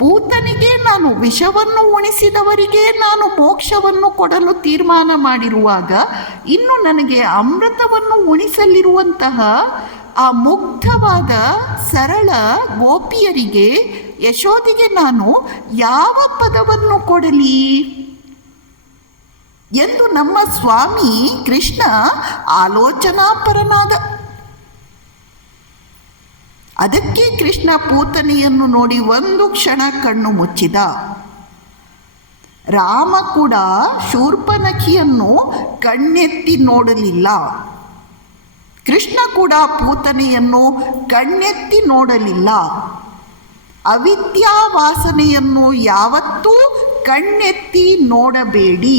ಪೂತನಿಗೆ ನಾನು ವಿಷವನ್ನು ಉಣಿಸಿದವರಿಗೆ ನಾನು ಮೋಕ್ಷವನ್ನು ಕೊಡಲು ತೀರ್ಮಾನ ಮಾಡಿರುವಾಗ, ಇನ್ನು ನನಗೆ ಅಮೃತವನ್ನು ಉಣಿಸಲಿರುವಂತಹ ಆ ಮುಗ್ಧವಾದ ಸರಳ ಗೋಪಿಯರಿಗೆ, ಯಶೋದಿಗೆ ನಾನು ಯಾವ ಪದವನ್ನು ಕೊಡಲಿ ಎಂದು ನಮ್ಮ ಸ್ವಾಮಿ ಕೃಷ್ಣ ಆಲೋಚನಾಪರನಾದ. ಅದಕ್ಕೆ ಕೃಷ್ಣ ಪೂತನೆಯನ್ನು ನೋಡಿ ಒಂದು ಕ್ಷಣ ಕಣ್ಣು ಮುಚ್ಚಿದ. ರಾಮ ಕೂಡ ಶೂರ್ಪನಖಿಯನ್ನು ಕಣ್ಣೆತ್ತಿ ನೋಡಲಿಲ್ಲ. ಕೃಷ್ಣ ಕೂಡ ಪೂತನೆಯನ್ನು ಕಣ್ಣೆತ್ತಿ ನೋಡಲಿಲ್ಲ. ಅವಿದ್ಯಾ ವಾಸನೆಯನ್ನು ಯಾವತ್ತೂ ಕಣ್ಣೆತ್ತಿ ನೋಡಬೇಡಿ.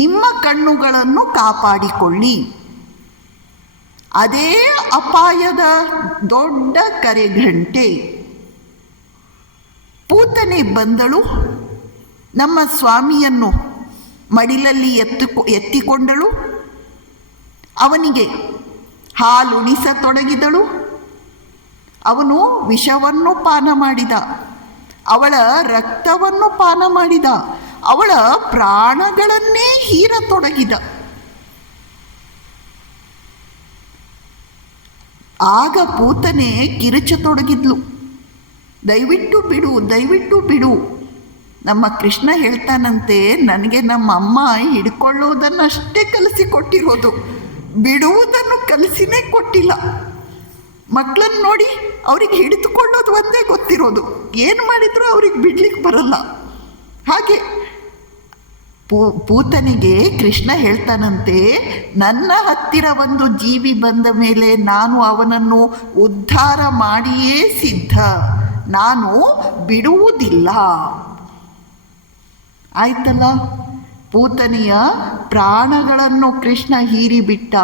ನಿಮ್ಮ ಕಣ್ಣುಗಳನ್ನು ಕಾಪಾಡಿಕೊಳ್ಳಿ. ಅದೇ ಅಪಾಯದ ದೊಡ್ಡ ಕರೆಗಂಟೆ. ಪೂತನೆ ಬಂದಳು, ನಮ್ಮ ಸ್ವಾಮಿಯನ್ನು ಮಡಿಲಲ್ಲಿ ಎತ್ತಿಕೊಂಡಳು. ಅವನಿಗೆ ಹಾಲುಣಿಸತೊಡಗಿದಳು. ಅವನು ವಿಷವನ್ನು ಪಾನ ಮಾಡಿದ, ಅವಳ ರಕ್ತವನ್ನು ಪಾನ ಮಾಡಿದ, ಅವಳ ಪ್ರಾಣಗಳನ್ನೇ ಹೀರತೊಡಗಿದ. ಆಗ ಪೂತನೆ ಕಿರುಚತೊಡಗಿದ್ಲು, ದಯವಿಟ್ಟು ಬಿಡು, ದಯವಿಟ್ಟು ಬಿಡು. ನಮ್ಮ ಕೃಷ್ಣ ಹೇಳ್ತಾನಂತೆ, ನನಗೆ ನಮ್ಮ ಅಮ್ಮ ಹಿಡ್ಕೊಳ್ಳೋದನ್ನಷ್ಟೇ ಕಲಿಸಿಕೊಟ್ಟಿರೋದು, ಬಿಡುವುದನ್ನು ಕಲಿಸಿನೇ ಕೊಟ್ಟಿಲ್ಲ. ಮಕ್ಕಳನ್ನು ನೋಡಿ ಅವ್ರಿಗೆ ಹಿಡಿದುಕೊಳ್ಳೋದು ಒಂದೇ ಗೊತ್ತಿರೋದು, ಏನು ಮಾಡಿದರೂ ಅವ್ರಿಗೆ ಬಿಡ್ಲಿಕ್ಕೆ ಬರಲ್ಲ. ಹಾಗೆ ಪೂತನಿಗೆ ಕೃಷ್ಣ ಹೇಳ್ತಾನಂತೆ, ನನ್ನ ಹತ್ತಿರ ಒಂದು ಜೀವಿ ಬಂದ ಮೇಲೆ ನಾನು ಅವನನ್ನು ಉದ್ಧಾರ ಮಾಡಿಯೇ ಸಿದ್ಧ, ನಾನು ಬಿಡುವುದಿಲ್ಲ. ಆಯ್ತಲ್ಲ, ಪೂತನಿಯ ಪ್ರಾಣಗಳನ್ನು ಕೃಷ್ಣ ಹೀರಿಬಿಟ್ಟ.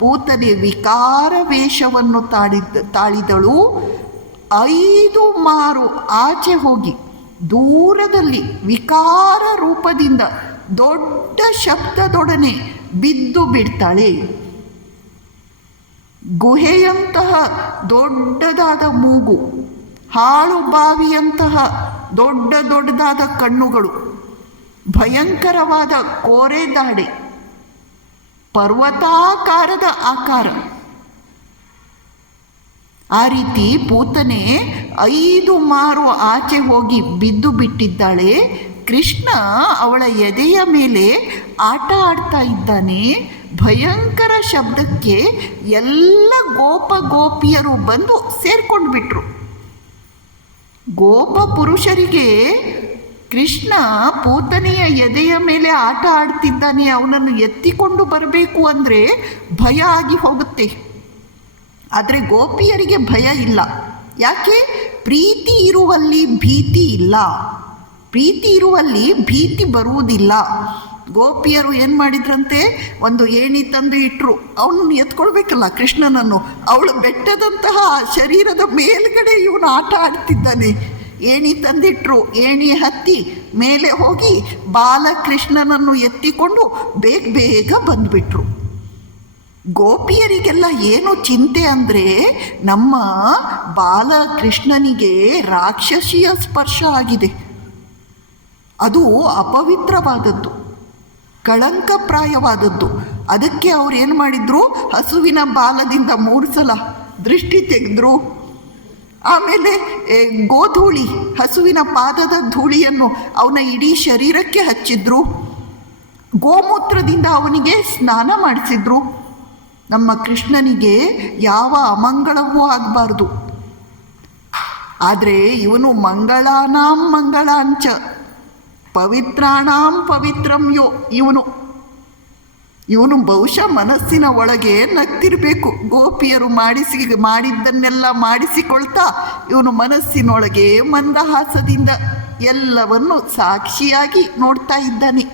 ಪೂತನೆ ವಿಕಾರ ವೇಷವನ್ನು ತಾಳಿದಳು. 5 ಮಾರು ಆಚೆ ಹೋಗಿ ದೂರದಲ್ಲಿ ವಿಕಾರ ರೂಪದಿಂದ ದೊಡ್ಡ ಶಬ್ದದೊಡನೆ ಬಿದ್ದು ಬಿಡ್ತಾಳೆ. ಗುಹೆಯಂತಹ ದೊಡ್ಡದಾದ ಮೂಗು, ಹಾಳು ಬಾವಿಯಂತಹ ದೊಡ್ಡದಾದ ಕಣ್ಣುಗಳು, ಭಯಂಕರವಾದ ಕೋರೆದಾಡೆ, ಪರ್ವತಾಕಾರದ ಆಕಾರ. ಆ ರೀತಿ ಪೂತನೆ 5 ಮಾರು ಆಚೆ ಹೋಗಿ ಬಿದ್ದು ಬಿಟ್ಟಿದ್ದಾಳೆ. ಕೃಷ್ಣ ಅವಳ ಎದೆಯ ಮೇಲೆ ಆಟ ಆಡ್ತಾ ಇದ್ದಾನೆ. ಭಯಂಕರ ಶಬ್ದಕ್ಕೆ ಎಲ್ಲ ಗೋಪಿಯರು ಬಂದು ಸೇರ್ಕೊಂಡು ಬಿಟ್ರು. ಗೋಪ ಪುರುಷರಿಗೆ ಕೃಷ್ಣ ಪೂತನೆಯ ಎದೆಯ ಮೇಲೆ ಆಟ ಆಡ್ತಿದ್ದಾನೆ, ಅವನನ್ನು ಎತ್ತಿಕೊಂಡು ಬರಬೇಕು ಅಂದರೆ ಭಯ ಆಗಿ ಹೋಗುತ್ತೆ. ಆದರೆ ಗೋಪಿಯರಿಗೆ ಭಯ ಇಲ್ಲ. ಯಾಕೆ? ಪ್ರೀತಿ ಇರುವಲ್ಲಿ ಭೀತಿ ಇಲ್ಲ. ಪ್ರೀತಿ ಇರುವಲ್ಲಿ ಭೀತಿ ಬರುವುದಿಲ್ಲ. ಗೋಪಿಯರು ಏನು ಮಾಡಿದ್ರಂತೆ, ಒಂದು ಏಣಿ ತಂದು ಇಟ್ಟರು. ಅವನನ್ನು ಎತ್ಕೊಳ್ಬೇಕಲ್ಲ ಕೃಷ್ಣನನ್ನು. ಅವಳು ಬೆಟ್ಟದಂತಹ ಶರೀರದ ಮೇಲ್ಗಡೆ ಇವನು ಆಟ ಆಡ್ತಿದ್ದಾನೆ. ಏಣಿ ತಂದಿಟ್ರು. ಏಣಿ ಹತ್ತಿ ಮೇಲೆ ಹೋಗಿ ಬಾಲಕೃಷ್ಣನನ್ನು ಎತ್ತಿಕೊಂಡು ಬೇಗ ಬಂದುಬಿಟ್ರು. ಗೋಪಿಯರಿಗೆಲ್ಲ ಏನು ಚಿಂತೆ ಅಂದರೆ, ನಮ್ಮ ಬಾಲಕೃಷ್ಣನಿಗೆ ರಾಕ್ಷಸಿಯ ಸ್ಪರ್ಶ ಆಗಿದೆ, ಅದು ಅಪವಿತ್ರವಾದದ್ದು, ಕಳಂಕಪ್ರಾಯವಾದದ್ದು. ಅದಕ್ಕೆ ಅವ್ರು ಏನು ಮಾಡಿದ್ರು, ಹಸುವಿನ ಬಾಲದಿಂದ 3 ಸಲ ದೃಷ್ಟಿ ತೆಗೆದ್ರು. ಆಮೇಲೆ ಗೋಧೂಳಿ, ಹಸುವಿನ ಪಾದದ ಧೂಳಿಯನ್ನು ಅವನ ಇಡೀ ಶರೀರಕ್ಕೆ ಹಚ್ಚಿದ್ರು. ಗೋಮೂತ್ರದಿಂದ ಅವನಿಗೆ ಸ್ನಾನ ಮಾಡಿಸಿದ್ರು. ನಮ್ಮ ಕೃಷ್ಣನಿಗೆ ಯಾವ ಅಮಂಗಳವೂ ಆಗಬಾರ್ದು. ಆದರೆ ಇವನು ಮಂಗಳಾನಾಂ ಮಂಗಳಾಂಚ ಪವಿತ್ರಾಣಾಂ ಪವಿತ್ರಂ ಯೋ. ಇವನು ಬಹುಶಃ ಮನಸ್ಸಿನ ಒಳಗೆ ನಗ್ತಿರಬೇಕು. ಗೋಪಿಯರು ಮಾಡಿದ್ದನ್ನೆಲ್ಲ ಮಾಡಿಸಿಕೊಳ್ತಾ ಇವನು ಮನಸ್ಸಿನೊಳಗೆ ಮಂದಹಾಸದಿಂದ ಎಲ್ಲವನ್ನು ಸಾಕ್ಷಿಯಾಗಿ ನೋಡ್ತಾ ಇದ್ದಾನೆ.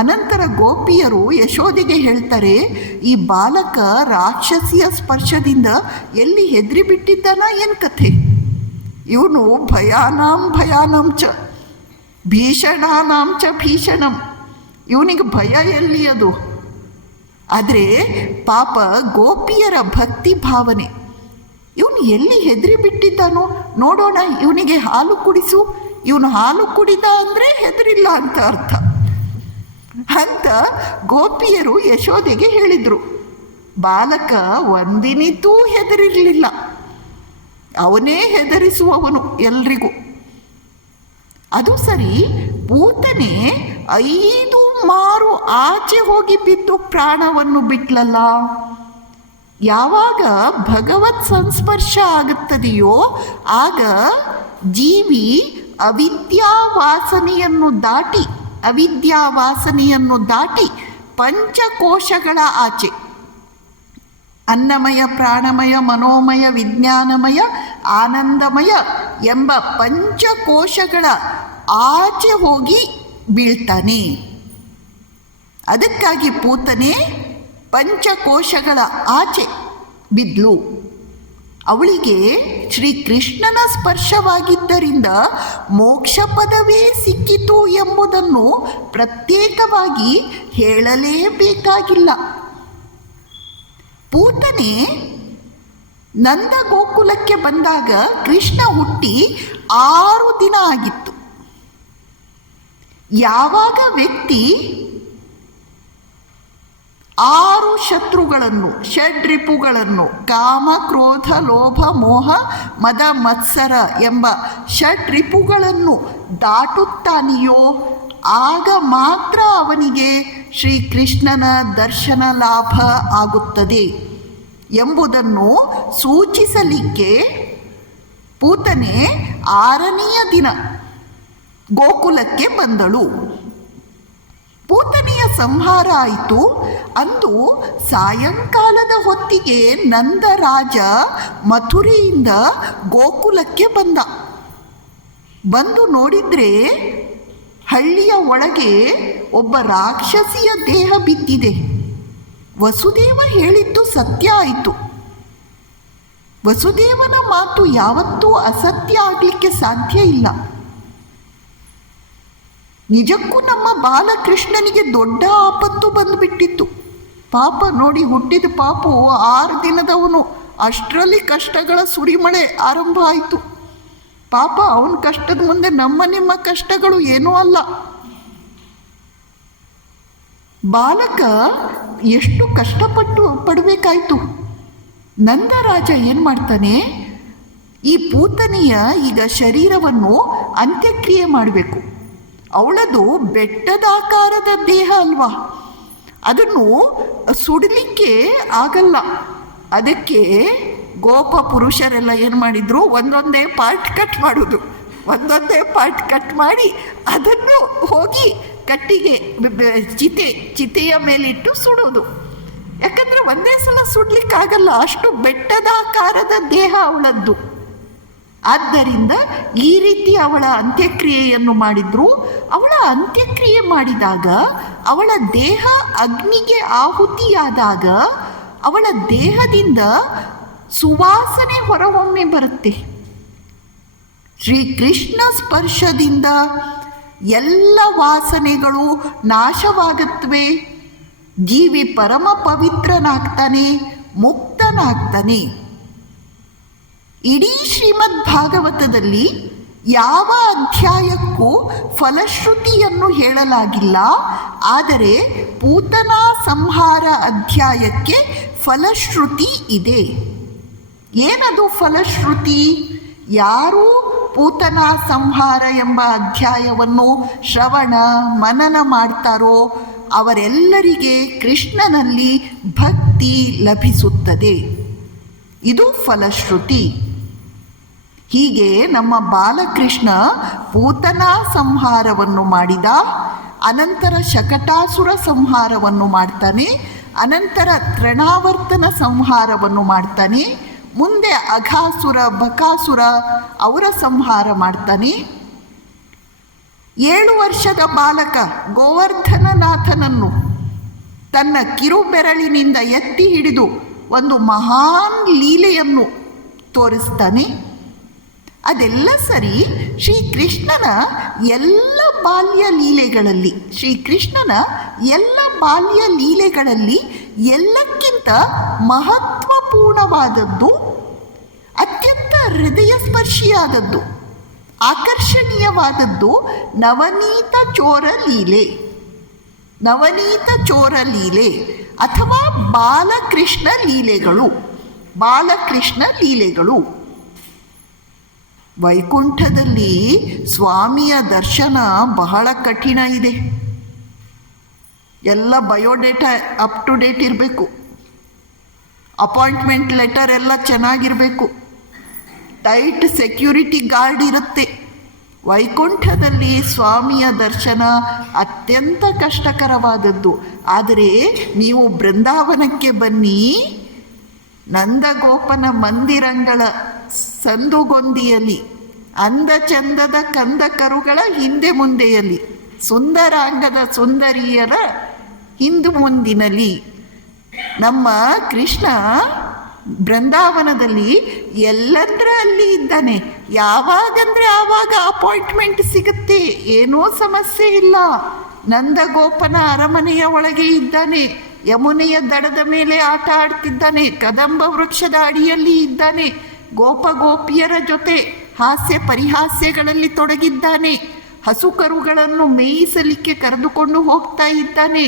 ಅನಂತರ ಗೋಪಿಯರು ಯಶೋದೆಗೆ ಹೇಳ್ತಾರೆ, ಈ ಬಾಲಕ ರಾಕ್ಷಸಿಯ ಸ್ಪರ್ಶದಿಂದ ಎಲ್ಲಿ ಹೆದರಿ ಬಿಟ್ಟಿದ್ದಾನ ಏನು ಕಥೆ? ಇವನು ಭಯಾನಾಂ ಭಯಾನಂಚ ಭೀಷಣಾನಾಂಚ ಭೀಷಣಂ. ಇವನಿಗೆ ಭಯ ಎಲ್ಲಿ ಅದು? ಆದರೆ ಪಾಪ ಗೋಪಿಯರ ಭಕ್ತಿ ಭಾವನೆ, ಇವನು ಎಲ್ಲಿ ಹೆದರಿ ಬಿಟ್ಟಿದ್ದಾನೋ ನೋಡೋಣ, ಇವನಿಗೆ ಹಾಲು ಕುಡಿಸು. ಇವನು ಹಾಲು ಕುಡಿದ ಅಂದರೆ ಹೆದರಿಲ್ಲ ಅಂತ ಅರ್ಥ ಅಂತ ಗೋಪಿಯರು ಯಶೋದೆಗೆ ಹೇಳಿದರು. ಬಾಲಕ ಒಂದಿನಿತೂ ಹೆದರಿರಲಿಲ್ಲ, ಅವನೇ ಹೆದರಿಸುವವನು ಎಲ್ರಿಗೂ. ಅದು ಸರಿ, ಪೂತನೆ 5 ಮಾರು ಆಚೆ ಹೋಗಿ ಬಿದ್ದು ಪ್ರಾಣವನ್ನು ಬಿಟ್ಲಲ್ಲ. ಯಾವಾಗ ಭಗವತ್ ಸಂಸ್ಪರ್ಶ ಆಗುತ್ತದೆಯೋ ಆಗ ಜೀವಿ ಅವಿದ್ಯಾವಾಸನೆಯನ್ನು ದಾಟಿ ಪಂಚಕೋಶಗಳ ಆಚೆ, ಅನ್ನಮಯ, ಪ್ರಾಣಮಯ, ಮನೋಮಯ, ವಿಜ್ಞಾನಮಯ ಆನಂದಮಯ ಎಂಬ ಪಂಚಕೋಶಗಳ ಆಚೆ ಹೋಗಿ ಬೀಳ್ತಾನೆ. ಅದಕ್ಕಾಗಿ ಪೂತನೆ ಪಂಚಕೋಶಗಳ ಆಚೆ ಬಿದ್ಲು. ಅವಳಿಗೆ ಶ್ರೀಕೃಷ್ಣನ ಸ್ಪರ್ಶವಾಗಿದ್ದರಿಂದ ಮೋಕ್ಷ ಪದವೇ ಸಿಕ್ಕಿತು ಎಂಬುದನ್ನು ಪ್ರತ್ಯೇಕವಾಗಿ ಹೇಳಲೇಬೇಕಾಗಿಲ್ಲ. ಪೂತನೆ ನಂದ ಗೋಕುಲಕ್ಕೆ ಬಂದಾಗ ಕೃಷ್ಣ ಹುಟ್ಟಿ 6 ದಿನ ಆಗಿತ್ತು. ಯಾವಾಗ ವ್ಯಕ್ತಿ 6 ಶತ್ರುಗಳನ್ನು, ಷಡ್ರಿಪುಗಳನ್ನು, ಕಾಮ, ಕ್ರೋಧ, ಲೋಭ, ಮೋಹ, ಮದ, ಮತ್ಸರ ಎಂಬ ಷಡ್ರಿಪುಗಳನ್ನು ದಾಟುತ್ತಾನೆಯೋ ಆಗ ಮಾತ್ರ ಅವನಿಗೆ ಶ್ರೀಕೃಷ್ಣನ ದರ್ಶನ ಲಾಭ ಆಗುತ್ತದೆ ಎಂಬುದನ್ನು ಸೂಚಿಸಲಿಕ್ಕೆ ಪೂತನೆ 6ನೆಯ ದಿನ ಗೋಕುಲಕ್ಕೆ ಬಂದಳು. ಪೂತನೆಯ ಸಂಹಾರ ಆಯಿತು. ಅಂದು ಸಾಯಂಕಾಲದ ಹೊತ್ತಿಗೆ ನಂದರಾಜ ಮಥುರೆಯಿಂದ ಗೋಕುಲಕ್ಕೆ ಬಂದು ನೋಡಿದ್ರೆ ಹಳ್ಳಿಯ ಒಳಗೆ ಒಬ್ಬ ರಾಕ್ಷಸಿಯ ದೇಹ ಬಿದ್ದಿದೆ. ವಸುದೇವ ಹೇಳಿದ್ದು ಸತ್ಯ ಆಯಿತು. ವಸುದೇವನ ಮಾತು ಯಾವತ್ತೂ ಅಸತ್ಯ ಆಗಲಿಕ್ಕೆ ಸಾಧ್ಯ ಇಲ್ಲ. ನಿಜಕ್ಕೂ ನಮ್ಮ ಬಾಲಕೃಷ್ಣನಿಗೆ ದೊಡ್ಡ ಆಪತ್ತು ಬಂದುಬಿಟ್ಟಿತ್ತು. ಪಾಪ ನೋಡಿ, ಹುಟ್ಟಿದ ಪಾಪು 6 ದಿನದವನು. ಅಷ್ಟರಲ್ಲಿ ಕಷ್ಟಗಳ ಸುರಿಮಳೆ ಆರಂಭ ಆಯಿತು. ಪಾಪ ಅವನ ಕಷ್ಟದ ಮುಂದೆ ನಿಮ್ಮ ಕಷ್ಟಗಳು ಏನೂ ಅಲ್ಲ. ಬಾಲಕ ಎಷ್ಟು ಪಡಬೇಕಾಯ್ತು. ನಂದರಾಜ ಏನು ಮಾಡ್ತಾನೆ, ಈ ಪೂತನಿಯ ಈಗ ಶರೀರವನ್ನು ಅಂತ್ಯಕ್ರಿಯೆ ಮಾಡಬೇಕು. ಅವಳದು ಬೆಟ್ಟದಾಕಾರದ ದೇಹ ಅಲ್ವಾ, ಅದನ್ನು ಸುಡಲಿಕ್ಕೆ ಆಗಲ್ಲ. ಅದಕ್ಕೆ ಗೋಪ ಪುರುಷರೆಲ್ಲ ಏನು ಮಾಡಿದ್ರು, ಒಂದೊಂದೇ ಪಾರ್ಟ್ ಕಟ್ ಮಾಡಿ ಅದನ್ನು ಹೋಗಿ ಕಟ್ಟಿಗೆ ಚಿತೆಯ ಮೇಲಿಟ್ಟು ಸುಡೋದು. ಯಾಕಂದರೆ ಒಂದೇ ಸಲ ಸುಡ್ಲಿಕ್ಕಾಗಲ್ಲ, ಅಷ್ಟು ಬೆಟ್ಟದಾಕಾರದ ದೇಹ ಅವಳದ್ದು. ಆದ್ದರಿಂದ ಈ ರೀತಿ ಅವಳ ಅಂತ್ಯಕ್ರಿಯೆಯನ್ನು ಮಾಡಿದ್ರು. ಅವಳ ಅಂತ್ಯಕ್ರಿಯೆ ಮಾಡಿದಾಗ ಅವಳ ದೇಹ ಅಗ್ನಿಗೆ ಆಹುತಿಯಾದಾಗ ಅವಳ ದೇಹದಿಂದ ಸುವಾಸನೆ ಹೊರಹೊಮ್ಮೆ ಬರುತ್ತೆ. ಶ್ರೀಕೃಷ್ಣ ಸ್ಪರ್ಶದಿಂದ ಎಲ್ಲ ವಾಸನೆಗಳು ನಾಶವಾಗುತ್ತವೆ. ಜೀವಿ ಪರಮ ಪವಿತ್ರನಾಗ್ತಾನೆ, ಮುಕ್ತನಾಗ್ತಾನೆ. ಇಡೀ ಶ್ರೀಮದ್ ಭಾಗವತದಲ್ಲಿ ಯಾವ ಅಧ್ಯಾಯಕ್ಕೂ ಫಲಶ್ರುತಿಯನ್ನು ಹೇಳಲಾಗಿಲ್ಲ. ಆದರೆ ಪೂತನಾ ಸಂಹಾರ ಅಧ್ಯಾಯಕ್ಕೆ ಫಲಶ್ರುತಿ ಇದೆ. ಏನದು ಫಲಶ್ರುತಿ? ಯಾರು ಪೂತನಾ ಸಂಹಾರ ಎಂಬ ಅಧ್ಯಾಯವನ್ನು ಶ್ರವಣ ಮನನ ಮಾಡ್ತಾರೋ ಅವರೆಲ್ಲರಿಗೆ ಕೃಷ್ಣನಲ್ಲಿ ಭಕ್ತಿ ಲಭಿಸುತ್ತದೆ. ಇದು ಫಲಶ್ರುತಿ. ಹೀಗೆ ನಮ್ಮ ಬಾಲಕೃಷ್ಣ ಪೂತನಾ ಸಂಹಾರವನ್ನು ಮಾಡಿದ. ಅನಂತರ ಶಕಟಾಸುರ ಸಂಹಾರವನ್ನು ಮಾಡ್ತಾನೆ. ಅನಂತರ ತೃಣಾವರ್ತನ ಸಂಹಾರವನ್ನು ಮಾಡ್ತಾನೆ. ಮುಂದೆ ಅಘಾಸುರ ಬಕಾಸುರ ಅವರ ಸಂಹಾರ ಮಾಡ್ತಾನೆ. 7 ವರ್ಷದ ಬಾಲಕ ಗೋವರ್ಧನನಾಥನನ್ನು ತನ್ನ ಕಿರುಬೆರಳಿನಿಂದ ಎತ್ತಿ ಹಿಡಿದು ಒಂದು ಮಹಾನ್ ಲೀಲೆಯನ್ನು ತೋರಿಸ್ತಾನೆ. ಅದೆಲ್ಲ ಸರಿ. ಶ್ರೀಕೃಷ್ಣನ ಎಲ್ಲ ಬಾಲ್ಯ ಲೀಲೆಗಳಲ್ಲಿ ಎಲ್ಲಕ್ಕಿಂತ ಮಹತ್ವಪೂರ್ಣವಾದದ್ದು, ಅತ್ಯಂತ ಹೃದಯ ಸ್ಪರ್ಶಿಯಾದದ್ದು, ಆಕರ್ಷಣೀಯವಾದದ್ದು ನವನೀತ ಚೋರ ಲೀಲೆ ಅಥವಾ ಬಾಲಕೃಷ್ಣ ಲೀಲೆಗಳು. ವೈಕುಂಠದಲ್ಲಿ ಸ್ವಾಮಿಯ ದರ್ಶನ ಬಹಳ ಕಠಿಣ ಇದೆ. ಎಲ್ಲ ಬಯೋಡೇಟಾ ಅಪ್ ಟು ಡೇಟ್ ಇರಬೇಕು. ಅಪಾಯಿಂಟ್ಮೆಂಟ್ ಲೆಟರ್ ಎಲ್ಲ ಚೆನ್ನಾಗಿರಬೇಕು. ಟೈಟ್ ಸೆಕ್ಯೂರಿಟಿ ಗಾರ್ಡ್ ಇರುತ್ತೆ. ವೈಕುಂಠದಲ್ಲಿ ಸ್ವಾಮಿಯ ದರ್ಶನ ಅತ್ಯಂತ ಕಷ್ಟಕರವಾದದ್ದು. ಆದರೆ ನೀವು ಬೃಂದಾವನಕ್ಕೆ ಬನ್ನಿ, ನಂದಗೋಪನ ಮಂದಿರಗಳ ಸಂದುಗೊಂದಿಯಲಿ, ಅಂದ ಚಂದದ ಕಂದ ಕರುಗಳ ಹಿಂದೆ ಮುಂದೆಯಲಿ, ಸುಂದರಾಂಗದ ಸುಂದರಿಯರ ಹಿಂದು ಮುಂದಿನಲಿ. ನಮ್ಮ ಕೃಷ್ಣ ಬೃಂದಾವನದಲ್ಲಿ ಎಲ್ಲಂದ್ರ ಅಲ್ಲಿ ಇದ್ದಾನೆ. ಯಾವಾಗಂದ್ರೆ ಆವಾಗ ಅಪಾಯಿಂಟ್ಮೆಂಟ್ ಸಿಗುತ್ತೆ, ಏನೂ ಸಮಸ್ಯೆ ಇಲ್ಲ. ನಂದಗೋಪನ ಅರಮನೆಯ ಒಳಗೆ ಇದ್ದಾನೆ, ಯಮುನೆಯ ದಡದ ಮೇಲೆ ಆಟ ಆಡ್ತಿದ್ದಾನೆ, ಕದಂಬ ವೃಕ್ಷದ ಅಡಿಯಲ್ಲಿ ಇದ್ದಾನೆ, ಗೋಪಿಯರ ಜೊತೆ ಹಾಸ್ಯ ಪರಿಹಾಸ್ಯಗಳಲ್ಲಿ ತೊಡಗಿದ್ದಾನೆ, ಹಸುಕರುಗಳನ್ನು ಮೇಯಿಸಲಿಕ್ಕೆ ಕರೆದುಕೊಂಡು ಹೋಗ್ತಾ ಇದ್ದಾನೆ,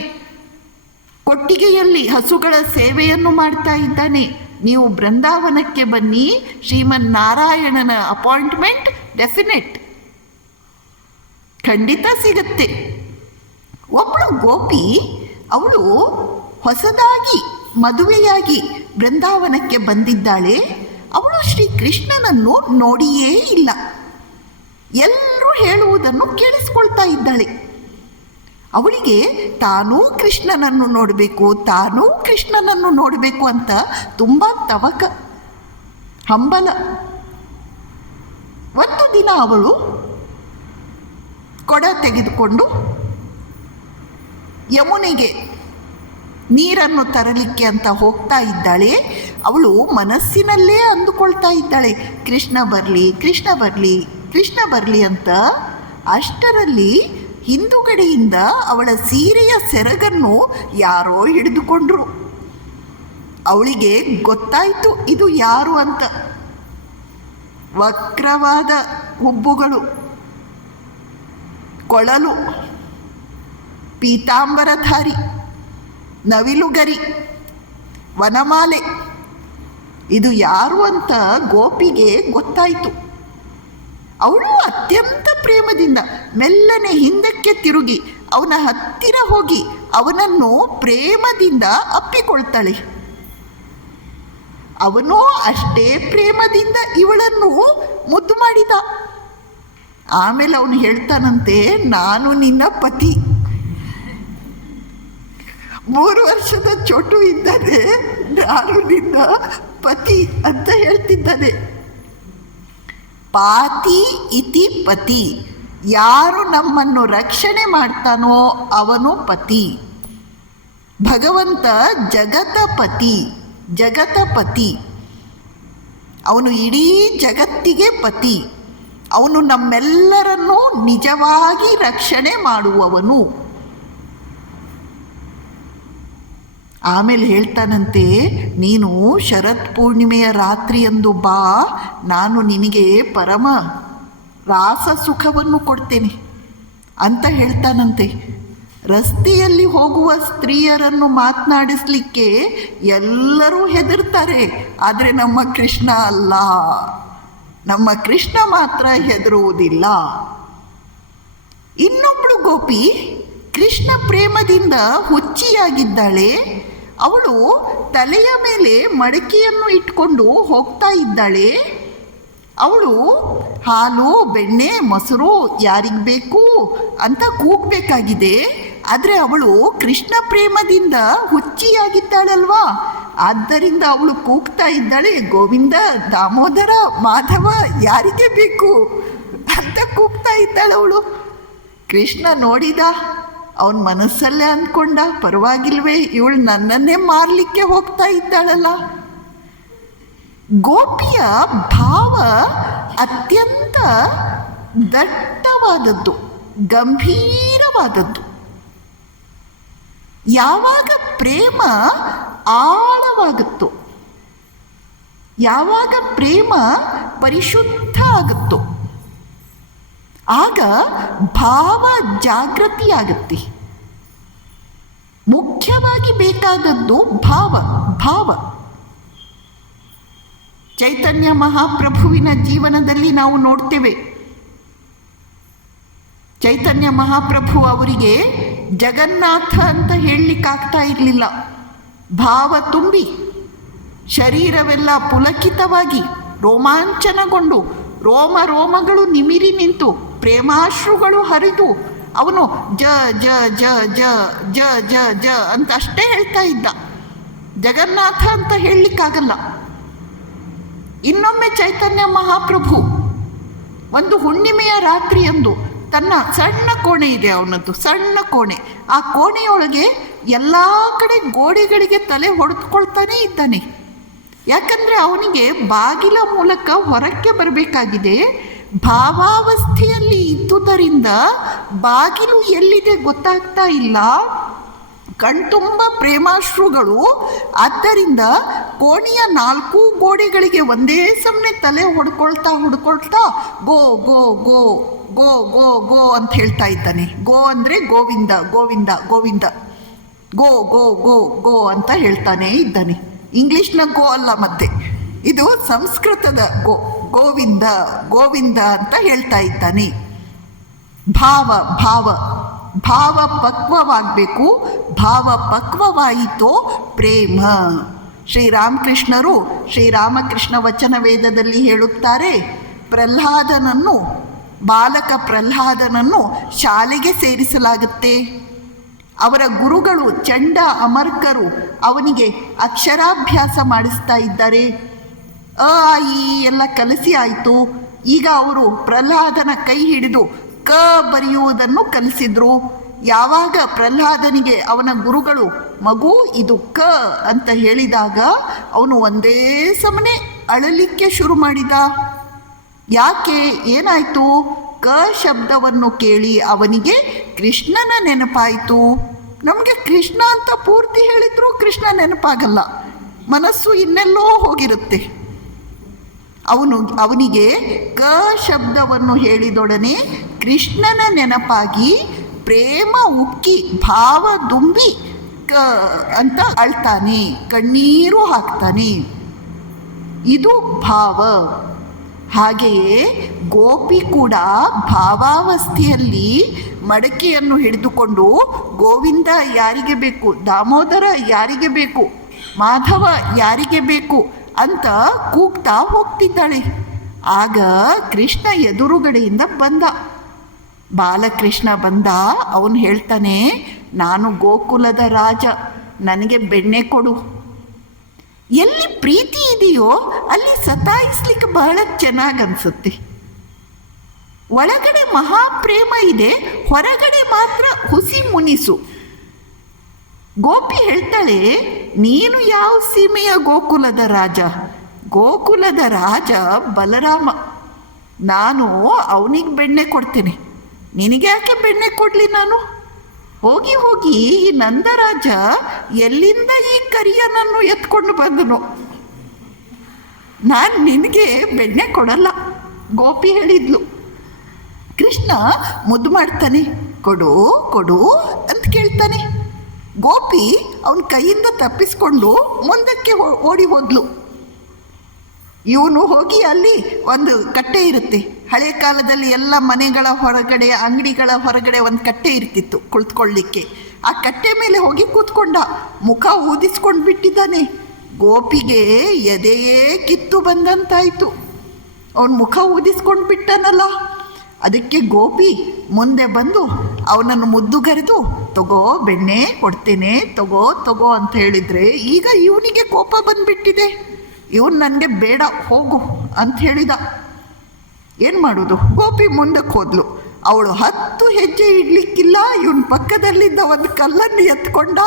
ಕೊಟ್ಟಿಗೆಯಲ್ಲಿ ಹಸುಗಳ ಸೇವೆಯನ್ನು ಮಾಡ್ತಾ ಇದ್ದಾನೆ. ನೀವು ಬೃಂದಾವನಕ್ಕೆ ಬನ್ನಿ, ಶ್ರೀಮನ್ನಾರಾಯಣನ ಅಪಾಯಿಂಟ್ಮೆಂಟ್ ಡೆಫಿನೆಟ್, ಖಂಡಿತ ಸಿಗತ್ತೆ. ಒಬ್ಬಳು ಗೋಪಿ, ಅವಳು ಹೊಸದಾಗಿ ಮದುವೆಯಾಗಿ ಬೃಂದಾವನಕ್ಕೆ ಬಂದಿದ್ದಾಳೆ. ಅವಳು ಶ್ರೀಕೃಷ್ಣನನ್ನು ನೋಡಿಯೇ ಇಲ್ಲ. ಎಲ್ಲರೂ ಹೇಳುವುದನ್ನು ಕೇಳಿಸ್ಕೊಳ್ತಾ ಇದ್ದಾಳೆ. ಅವಳಿಗೆ ತಾನೂ ಕೃಷ್ಣನನ್ನು ನೋಡಬೇಕು ಅಂತ ತುಂಬ ತವಕ, ಹಂಬಲ. ಒಂದು ದಿನ ಅವಳು ಕೊಡ ತೆಗೆದುಕೊಂಡು ಯಮುನೆಗೆ ನೀರನ್ನು ತರಲಿಕ್ಕೆ ಅಂತ ಹೋಗ್ತಾ ಇದ್ದಾಳೆ. ಅವಳು ಮನಸ್ಸಿನಲ್ಲೇ ಅಂದುಕೊಳ್ತಾ ಇದ್ದಾಳೆ, ಕೃಷ್ಣ ಬರಲಿ ಅಂತ. ಅಷ್ಟರಲ್ಲಿ ಹಿಂದುಗಡೆಯಿಂದ ಅವಳ ಸೀರೆಯ ಸೆರಗನ್ನು ಯಾರೋ ಹಿಡಿದುಕೊಂಡ್ರು. ಅವಳಿಗೆ ಗೊತ್ತಾಯಿತು ಇದು ಯಾರು ಅಂತ. ವಕ್ರವಾದ ಹುಬ್ಬುಗಳು, ಕೊಳಲು, ಪೀತಾಂಬರಧಾರಿ, ನವಿಲುಗರಿ, ವನಮಾಲೆ, ಇದು ಯಾರು ಅಂತ ಗೋಪಿಗೆ ಗೊತ್ತಾಯಿತು. ಅವಳು ಅತ್ಯಂತ ಪ್ರೇಮದಿಂದ ಮೆಲ್ಲನೆ ಹಿಂದಕ್ಕೆ ತಿರುಗಿ ಅವನ ಹತ್ತಿರ ಹೋಗಿ ಅವನನ್ನು ಪ್ರೇಮದಿಂದ ಅಪ್ಪಿಕೊಳ್ತಾಳೆ. ಅವನು ಅಷ್ಟೇ ಪ್ರೇಮದಿಂದ ಇವಳನ್ನು ಮುದ್ದು ಮಾಡಿದ. ಆಮೇಲೆ ಅವನು ಹೇಳ್ತಾನಂತೆ, ನಾನು ನಿನ್ನ ಪತಿ, 3 ವರ್ಷದ ಚೋಟು ಇದ್ದಾನೆ, ನಾನು ನಿನ್ನ ಪತಿ ಅಂತ ಹೇಳ್ತಿದ್ದಾನೆ. ಪಾತಿ ಇತಿ ಪತಿ, ಯಾರು ನಮ್ಮನ್ನು ರಕ್ಷಣೆ ಮಾಡ್ತಾನೋ ಅವನು ಪತಿ. ಭಗವಂತ ಜಗತಪತಿ, ಅವನು ಇಡೀ ಜಗತ್ತಿಗೆ ಪತಿ. ಅವನು ನಮ್ಮೆಲ್ಲರನ್ನೂ ನಿಜವಾಗಿ ರಕ್ಷಣೆ ಮಾಡುವವನು. ಆಮೇಲೆ ಹೇಳ್ತಾನಂತೆ, ನೀನು ಶರತ್ ಪೂರ್ಣಿಮೆಯ ರಾತ್ರಿಯಂದು ಬಾ, ನಾನು ನಿನಗೆ ಪರಮ ರಾಸ ಸುಖವನ್ನು ಕೊಡ್ತೇನೆ ಅಂತ ಹೇಳ್ತಾನಂತೆ. ರಸ್ತೆಯಲ್ಲಿ ಹೋಗುವ ಸ್ತ್ರೀಯರನ್ನು ಮಾತನಾಡಿಸ್ಲಿಕ್ಕೆ ಎಲ್ಲರೂ ಹೆದರ್ತಾರೆ, ಆದರೆ ನಮ್ಮ ಕೃಷ್ಣ ಅಲ್ಲ, ನಮ್ಮ ಕೃಷ್ಣ ಮಾತ್ರ ಹೆದರುವುದಿಲ್ಲ. ಇನ್ನೊಬ್ಬಳು ಗೋಪಿ ಕೃಷ್ಣ ಪ್ರೇಮದಿಂದ ಹುಚ್ಚಿಯಾಗಿದ್ದಾಳೆ. ಅವಳು ತಲೆಯ ಮೇಲೆ ಮಡಕೆಯನ್ನು ಇಟ್ಕೊಂಡು ಹೋಗ್ತಾ ಇದ್ದಾಳೆ. ಅವಳು ಹಾಲು, ಬೆಣ್ಣೆ, ಮೊಸರು ಯಾರಿಗೆ ಬೇಕು ಅಂತ ಕೂಗಬೇಕಾಗಿದೆ. ಆದರೆ ಅವಳು ಕೃಷ್ಣ ಪ್ರೇಮದಿಂದ ಹುಚ್ಚಿಯಾಗಿದ್ದಾಳಲ್ವಾ, ಆದ್ದರಿಂದ ಅವಳು ಕೂಗ್ತಾ ಇದ್ದಾಳೆ, ಗೋವಿಂದ, ದಾಮೋದರ, ಮಾಧವ ಯಾರಿಗೆ ಬೇಕು ಅಂತ ಕೂಗ್ತಾ ಇದ್ದಾಳೆ ಅವಳು. ಕೃಷ್ಣ ನೋಡಿದ, ಅವನ ಮನಸ್ಸಲ್ಲೇ ಅಂದ್ಕೊಂಡ, ಪರವಾಗಿಲ್ವೇ, ಇವಳು ನನ್ನನ್ನೇ ಮಾರಲಿಕ್ಕೆ ಹೋಗ್ತಾ ಇದ್ದಾಳಲ್ಲ. ಗೋಪಿಯ ಭಾವ ಅತ್ಯಂತ ದಟ್ಟವಾದದ್ದು, ಗಂಭೀರವಾದದ್ದು. ಯಾವಾಗ ಪ್ರೇಮ ಆಳವಾಗುತ್ತೋ, ಯಾವಾಗ ಪ್ರೇಮ ಪರಿಶುದ್ಧ ಆಗುತ್ತೋ, ಆಗ ಭಾವ ಜಾಗೃತಿಯಾಗುತ್ತೆ. ಮುಖ್ಯವಾಗಿ ಬೇಕಾದದ್ದು ಭಾವ. ಚೈತನ್ಯ ಮಹಾಪ್ರಭುವಿನ ಜೀವನದಲ್ಲಿ ನಾವು ನೋಡ್ತೇವೆ. ಚೈತನ್ಯ ಮಹಾಪ್ರಭು ಅವರಿಗೆ ಜಗನ್ನಾಥ ಅಂತ ಹೇಳಲಿಕ್ಕಾಗ್ತಾ ಇರಲಿಲ್ಲ. ಭಾವ ತುಂಬಿ ಶರೀರವೆಲ್ಲ ಪುಲಕಿತವಾಗಿ ರೋಮಾಂಚನಗೊಂಡು ರೋಮಗಳು ನಿಮಿರಿ ನಿಂತು ಪ್ರೇಮಾಶ್ರುಗಳು ಹರಿದು ಅವನು ಜ ಜ ಜ ಜ ಜ ಜ ಜ ಅಂತ ಅಷ್ಟೇ ಹೇಳ್ತಾ ಇದ್ದ. ಜಗನ್ನಾಥ ಅಂತ ಹೇಳಲಿಕ್ಕಾಗಲ್ಲ. ಇನ್ನೊಮ್ಮೆ ಚೈತನ್ಯ ಮಹಾಪ್ರಭು ಒಂದು ಹುಣ್ಣಿಮೆಯ ರಾತ್ರಿಯಂದು ತನ್ನ ಸಣ್ಣ ಕೋಣೆ ಇದೆ, ಅವನದ್ದು ಸಣ್ಣ ಕೋಣೆ, ಆ ಕೋಣೆಯೊಳಗೆ ಎಲ್ಲ ಕಡೆ ಗೋಡೆಗಳಿಗೆ ತಲೆ ಹೊಡೆದುಕೊಳ್ತಾನೇ ಇದ್ದಾನೆ. ಯಾಕಂದರೆ ಅವನಿಗೆ ಬಾಗಿಲ ಮೂಲಕ ಹೊರಕ್ಕೆ ಬರಬೇಕಾಗಿದೆ. ಭಾವಾವಸ್ಥೆಯಲ್ಲಿ ಇದ್ದುದರಿಂದ ಬಾಗಿಲು ಎಲ್ಲಿದೆ ಗೊತ್ತಾಗ್ತಾ ಇಲ್ಲ, ಕಣ್ತುಂಬ ಪ್ರೇಮಾಶ್ರುಗಳು. ಆದ್ದರಿಂದ ಕೋಣೆಯ 4 ಗೋಡೆಗಳಿಗೆ ಒಂದೇ ಸಮನೆ ತಲೆ ಹೊಡ್ಕೊಳ್ತಾ ಗೋ ಗೋ ಗೋ ಗೋ ಗೋ ಗೋ ಅಂತ ಹೇಳ್ತಾ ಇದ್ದಾನೆ. ಗೋ ಅಂದರೆ ಗೋವಿಂದ ಗೋವಿಂದ ಗೋವಿಂದ, ಗೋ ಗೋ ಗೋ ಗೋ ಅಂತ ಹೇಳ್ತಾನೆ ಇದ್ದಾನೆ. ಇಂಗ್ಲೀಷ್ನ ಗೋ ಅಲ್ಲ, ಮತ್ತೆ ಇದು ಸಂಸ್ಕೃತದ ಗೋ, ಗೋವಿಂದ ಗೋವಿಂದ ಅಂತ ಹೇಳ್ತಾ ಇದ್ದಾನೆ. ಭಾವ ಭಾವ ಭಾವ ಪಕ್ವವಾಗಬೇಕು. ಭಾವ ಪಕ್ವವಾಯಿತೋ ಪ್ರೇಮ. ಶ್ರೀರಾಮಕೃಷ್ಣರು ಶ್ರೀರಾಮಕೃಷ್ಣ ವಚನ ವೇದದಲ್ಲಿ ಹೇಳುತ್ತಾರೆ, ಪ್ರಹ್ಲಾದನನ್ನು, ಬಾಲಕ ಪ್ರಹ್ಲಾದನನ್ನು ಶಾಲೆಗೆ ಸೇರಿಸಲಾಗುತ್ತೆ. ಅವರ ಗುರುಗಳು ಚಂಡ ಅಮರ್ಕರು ಅವನಿಗೆ ಅಕ್ಷರಾಭ್ಯಾಸ ಮಾಡಿಸ್ತಾ ಇದ್ದಾರೆ. ಅ ಆ ಈ ಎಲ್ಲ ಕಲಿಸಿ ಆಯಿತು. ಈಗ ಅವರು ಪ್ರಹ್ಲಾದನ ಕೈ ಹಿಡಿದು ಕ ಬರೆಯುವುದನ್ನು ಕಲಿಸಿದ್ರು. ಯಾವಾಗ ಪ್ರಹ್ಲಾದನಿಗೆ ಅವನ ಗುರುಗಳು ಮಗು ಇದು ಕ ಅಂತ ಹೇಳಿದಾಗ ಅವನು ಒಂದೇ ಸಮನೆ ಅಳಲಿಕ್ಕೆ ಶುರು ಮಾಡಿದ. ಯಾಕೆ, ಏನಾಯಿತು? ಕ ಶಬ್ದವನ್ನು ಕೇಳಿ ಅವನಿಗೆ ಕೃಷ್ಣನ ನೆನಪಾಯಿತು. ನಮಗೆ ಕೃಷ್ಣ ಅಂತ ಪೂರ್ತಿ ಹೇಳಿದ್ರು ಕೃಷ್ಣ ನೆನಪಾಗಲ್ಲ, ಮನಸ್ಸು ಇನ್ನೆಲ್ಲೋ ಹೋಗಿರುತ್ತೆ. ಅವನಿಗೆ ಕ ಶಬ್ದವನ್ನು ಹೇಳಿದೊಡನೆ ಕೃಷ್ಣನ ನೆನಪಾಗಿ ಪ್ರೇಮ ಉಕ್ಕಿ ಭಾವ ದುಂಬಿ ಕ ಅಂತ ಅಳ್ತಾನೆ, ಕಣ್ಣೀರು ಹಾಕ್ತಾನೆ. ಇದು ಭಾವ. ಹಾಗೆಯೇ ಗೋಪಿ ಕೂಡ ಭಾವಾವಸ್ಥೆಯಲ್ಲಿ ಮಡಕೆಯನ್ನು ಹಿಡಿದುಕೊಂಡು ಗೋವಿಂದ ಯಾರಿಗೆ ಬೇಕು, ದಾಮೋದರ ಯಾರಿಗೆ ಬೇಕು, ಮಾಧವ ಯಾರಿಗೆ ಬೇಕು ಅಂತ ಕೂಗ್ತಾ ಹೋಗ್ತಿದ್ದಾಳೆ. ಆಗ ಕೃಷ್ಣ ಎದುರುಗಡೆಯಿಂದ ಬಂದ, ಬಾಲಕೃಷ್ಣ ಬಂದ. ಅವನು ಹೇಳ್ತಾನೆ, ನಾನು ಗೋಕುಲದ ರಾಜ, ನನಗೆ ಬೆಣ್ಣೆ ಕೊಡು. ಎಲ್ಲಿ ಪ್ರೀತಿ ಇದೆಯೋ ಅಲ್ಲಿ ಸತಾಯಿಸ್ಲಿಕ್ಕೆ ಬಹಳ ಚೆನ್ನಾಗನ್ಸುತ್ತೆ. ಒಳಗಡೆ ಮಹಾಪ್ರೇಮ ಇದೆ, ಹೊರಗಡೆ ಮಾತ್ರ ಹುಸಿ ಮುನಿಸು. ಗೋಪಿ ಹೇಳ್ತಾಳೆ, ನೀನು ಯಾವ ಸೀಮೆಯ ಗೋಕುಲದ ರಾಜ? ಗೋಕುಲದ ರಾಜ ಬಲರಾಮ. ನಾನು ಅವನಿಗೆ ಬೆಣ್ಣೆ ಕೊಡ್ತೇನೆ, ನಿನಗೆ ಯಾಕೆ ಬೆಣ್ಣೆ ಕೊಡಲಿ ನಾನು? ಹೋಗಿ ಹೋಗಿ ಈ ನಂದರಾಜ ಎಲ್ಲಿಂದ ಈ ಕರಿಯನನ್ನು ಎತ್ಕೊಂಡು ಬಂದನು, ನಾನು ನಿನಗೆ ಬೆಣ್ಣೆ ಕೊಡಲ್ಲ, ಗೋಪಿ ಹೇಳಿದ್ಲು. ಕೃಷ್ಣ ಮುದ್ದು ಮಾಡ್ತಾನೆ, ಕೊಡು ಕೊಡು ಅಂತ ಕೇಳ್ತಾನೆ. ಗೋಪಿ ಅವನ ಕೈಯಿಂದ ತಪ್ಪಿಸ್ಕೊಂಡು ಮುಂದಕ್ಕೆ ಓಡಿ ಹೋದ್ಲು. ಇವನು ಹೋಗಿ ಅಲ್ಲಿ ಒಂದು ಕಟ್ಟೆ ಇರುತ್ತೆ, ಹಳೆ ಕಾಲದಲ್ಲಿ ಎಲ್ಲ ಮನೆಗಳ ಹೊರಗಡೆ, ಅಂಗಡಿಗಳ ಹೊರಗಡೆ ಒಂದು ಕಟ್ಟೆ ಇರ್ತಿತ್ತು ಕುಳಿತುಕೊಳ್ಳಿಕ್ಕೆ. ಆ ಕಟ್ಟೆ ಮೇಲೆ ಹೋಗಿ ಕೂತ್ಕೊಂಡ, ಮುಖ ಊದಿಸ್ಕೊಂಡು ಬಿಟ್ಟಿದ್ದಾನೆ. ಗೋಪಿಗೆ ಎದೆಯೇ ಕಿತ್ತು ಬಂದಂತಾಯಿತು. ಅವನ ಮುಖ ಊದಿಸ್ಕೊಂಡು ಬಿಟ್ಟನಲ್ಲ. ಅದಕ್ಕೆ ಗೋಪಿ ಮುಂದೆ ಬಂದು ಅವನನ್ನು ಮುದ್ದುಗರೆದು, ತಗೋ ಬೆಣ್ಣೆ ಕೊಡ್ತೇನೆ, ತಗೋ ತಗೋ ಅಂತ ಹೇಳಿದರೆ, ಈಗ ಇವನಿಗೆ ಕೋಪ ಬಂದುಬಿಟ್ಟಿದೆ. ಇವನು ನನಗೆ ಬೇಡ ಹೋಗು ಅಂತ ಹೇಳಿದ. ಏನು ಮಾಡೋದು? ಗೋಪಿ ಮುಂದಕ್ಕೆ ಹೋದ್ಲು. ಅವಳು 10 ಹೆಜ್ಜೆ ಇಡ್ಲಿಕ್ಕಿಲ್ಲ, ಇವನ ಪಕ್ಕದಲ್ಲಿದ್ದ ಒಂದು ಕಲ್ಲನ್ನು ಎತ್ಕೊಂಡ,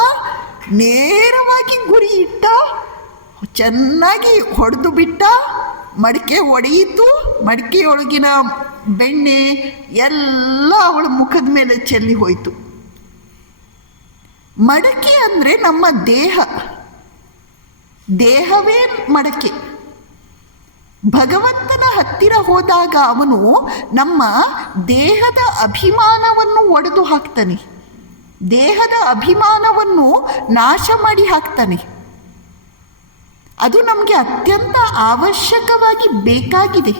ನೇರವಾಗಿ ಗುರಿ ಇಟ್ಟ, ಚೆನ್ನಾಗಿ ಹೊಡೆದು ಬಿಟ್ಟ. ಮಡಿಕೆ ಒಡೆಯಿತು. ಮಡಿಕೆಯೊಳಗಿನ ಬೆಣ್ಣೆ ಎಲ್ಲ ಅವಳ ಮುಖದ ಮೇಲೆ ಚೆಲ್ಲಿ ಹೋಯಿತು. ಮಡಕೆ ಅಂದರೆ ನಮ್ಮ ದೇಹ, ದೇಹವೇ ಮಡಕೆ. ಭಗವಂತನ ಹತ್ತಿರ ಹೋದಾಗ ಅವನು ನಮ್ಮ ದೇಹದ ಅಭಿಮಾನವನ್ನು ಒಡೆದು ಹಾಕ್ತಾನೆ, ದೇಹದ ಅಭಿಮಾನವನ್ನು ನಾಶ ಮಾಡಿ ಹಾಕ್ತಾನೆ. ಅದು ನಮಗೆ ಅತ್ಯಂತ ಅವಶ್ಯಕವಾಗಿ ಬೇಕಾಗಿದೆ.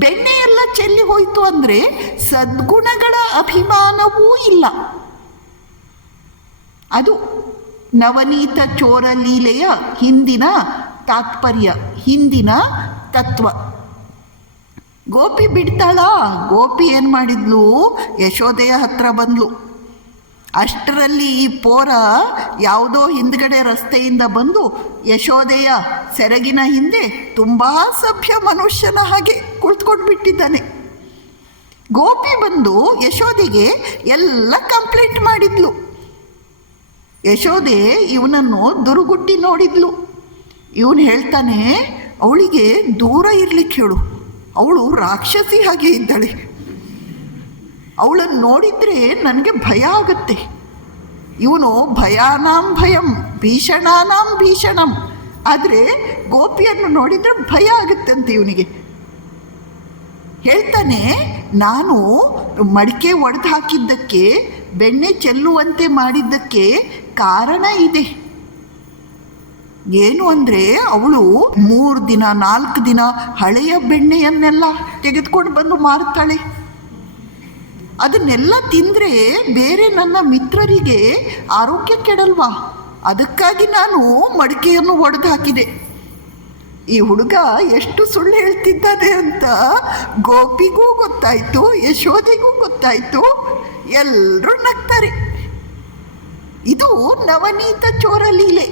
ಬೆಣ್ಣೆ ಎಲ್ಲ ಚೆಲ್ಲಿ ಹೋಯಿತು ಅಂದರೆ ಸದ್ಗುಣಗಳ ಅಭಿಮಾನವೂ ಇಲ್ಲ. ಅದು ನವನೀತ ಚೋರ ಲೀಲೆಯ ಹಿಂದಿನ ತಾತ್ಪರ್ಯ, ಹಿಂದಿನ ತತ್ವ. ಗೋಪಿ ಬಿಡ್ತಾಳ? ಗೋಪಿ ಏನು ಮಾಡಿದ್ಲು? ಯಶೋದೆಯ ಹತ್ರ ಬಂದ್ಲು. ಅಷ್ಟರಲ್ಲಿ ಈ ಪೋರ ಯಾವುದೋ ಹಿಂದ್ಗಡೆ ರಸ್ತೆಯಿಂದ ಬಂದು ಯಶೋದೆಯ ಸೆರಗಿನ ಹಿಂದೆ ತುಂಬ ಸಭ್ಯ ಮನುಷ್ಯನ ಹಾಗೆ ಕುಳಿತುಕೊಂಡು ಬಿಟ್ಟಿದ್ದಾನೆ. ಗೋಪಿ ಬಂದು ಯಶೋದೆಗೆ ಎಲ್ಲ ಕಂಪ್ಲೇಂಟ್ ಮಾಡಿದ್ಲು. ಯಶೋದೆ ಇವನನ್ನು ದುರುಗುಟ್ಟಿ ನೋಡಿದ್ಲು. ಇವನು ಹೇಳ್ತಾನೆ, ಅವಳಿಗೆ ದೂರ ಇರ್ಲಿಕ್ಕೆ ಹೇಳು, ಅವಳು ರಾಕ್ಷಸಿ ಹಾಗೆ ಇದ್ದಾಳೆ, ಅವಳನ್ನು ನೋಡಿದರೆ ನನಗೆ ಭಯ ಆಗುತ್ತೆ. ಇವನು ಭಯಾನಾಂ ಭಯಂ ಭೀಷಣಾನಾಂ ಭೀಷಣಂ, ಆದರೆ ಗೋಪಿಯನ್ನು ನೋಡಿದರೆ ಭಯ ಆಗುತ್ತಂತೆ ಇವನಿಗೆ. ಹೇಳ್ತಾನೆ, ನಾನು ಮಡಿಕೆ ಒಡೆದು ಹಾಕಿದ್ದಕ್ಕೆ, ಬೆಣ್ಣೆ ಚೆಲ್ಲುವಂತೆ ಮಾಡಿದ್ದಕ್ಕೆ ಕಾರಣ ಇದೆ. ಏನು ಅಂದರೆ ಅವಳು 3 ದಿನ 4 ದಿನ ಹಳೆಯ ಬೆಣ್ಣೆಯನ್ನೆಲ್ಲ ತೆಗೆದುಕೊಂಡು ಬಂದು ಮಾರುತ್ತಾಳೆ. ಅದನ್ನೆಲ್ಲ ತಿಂದರೆ ಬೇರೆ ನನ್ನ ಮಿತ್ರರಿಗೆ ಆರೋಗ್ಯ ಕೆಡಲ್ವಾ? ಅದಕ್ಕಾಗಿ ನಾನು ಮಡಿಕೆಯನ್ನು ಒಡೆದು ಹಾಕಿದೆ. ಈ ಹುಡುಗ ಎಷ್ಟು ಸುಳ್ಳು ಹೇಳ್ತಿದ್ದಾನೆ ಅಂತ ಗೋಪಿಗೂ ಗೊತ್ತಾಯಿತು, ಯಶೋದೆಗೂ ಗೊತ್ತಾಯಿತು. ಎಲ್ಲರೂ ನಗ್ತಾರೆ. ಇದು ನವನೀತ ಚೋರ ಲೀಲೆ.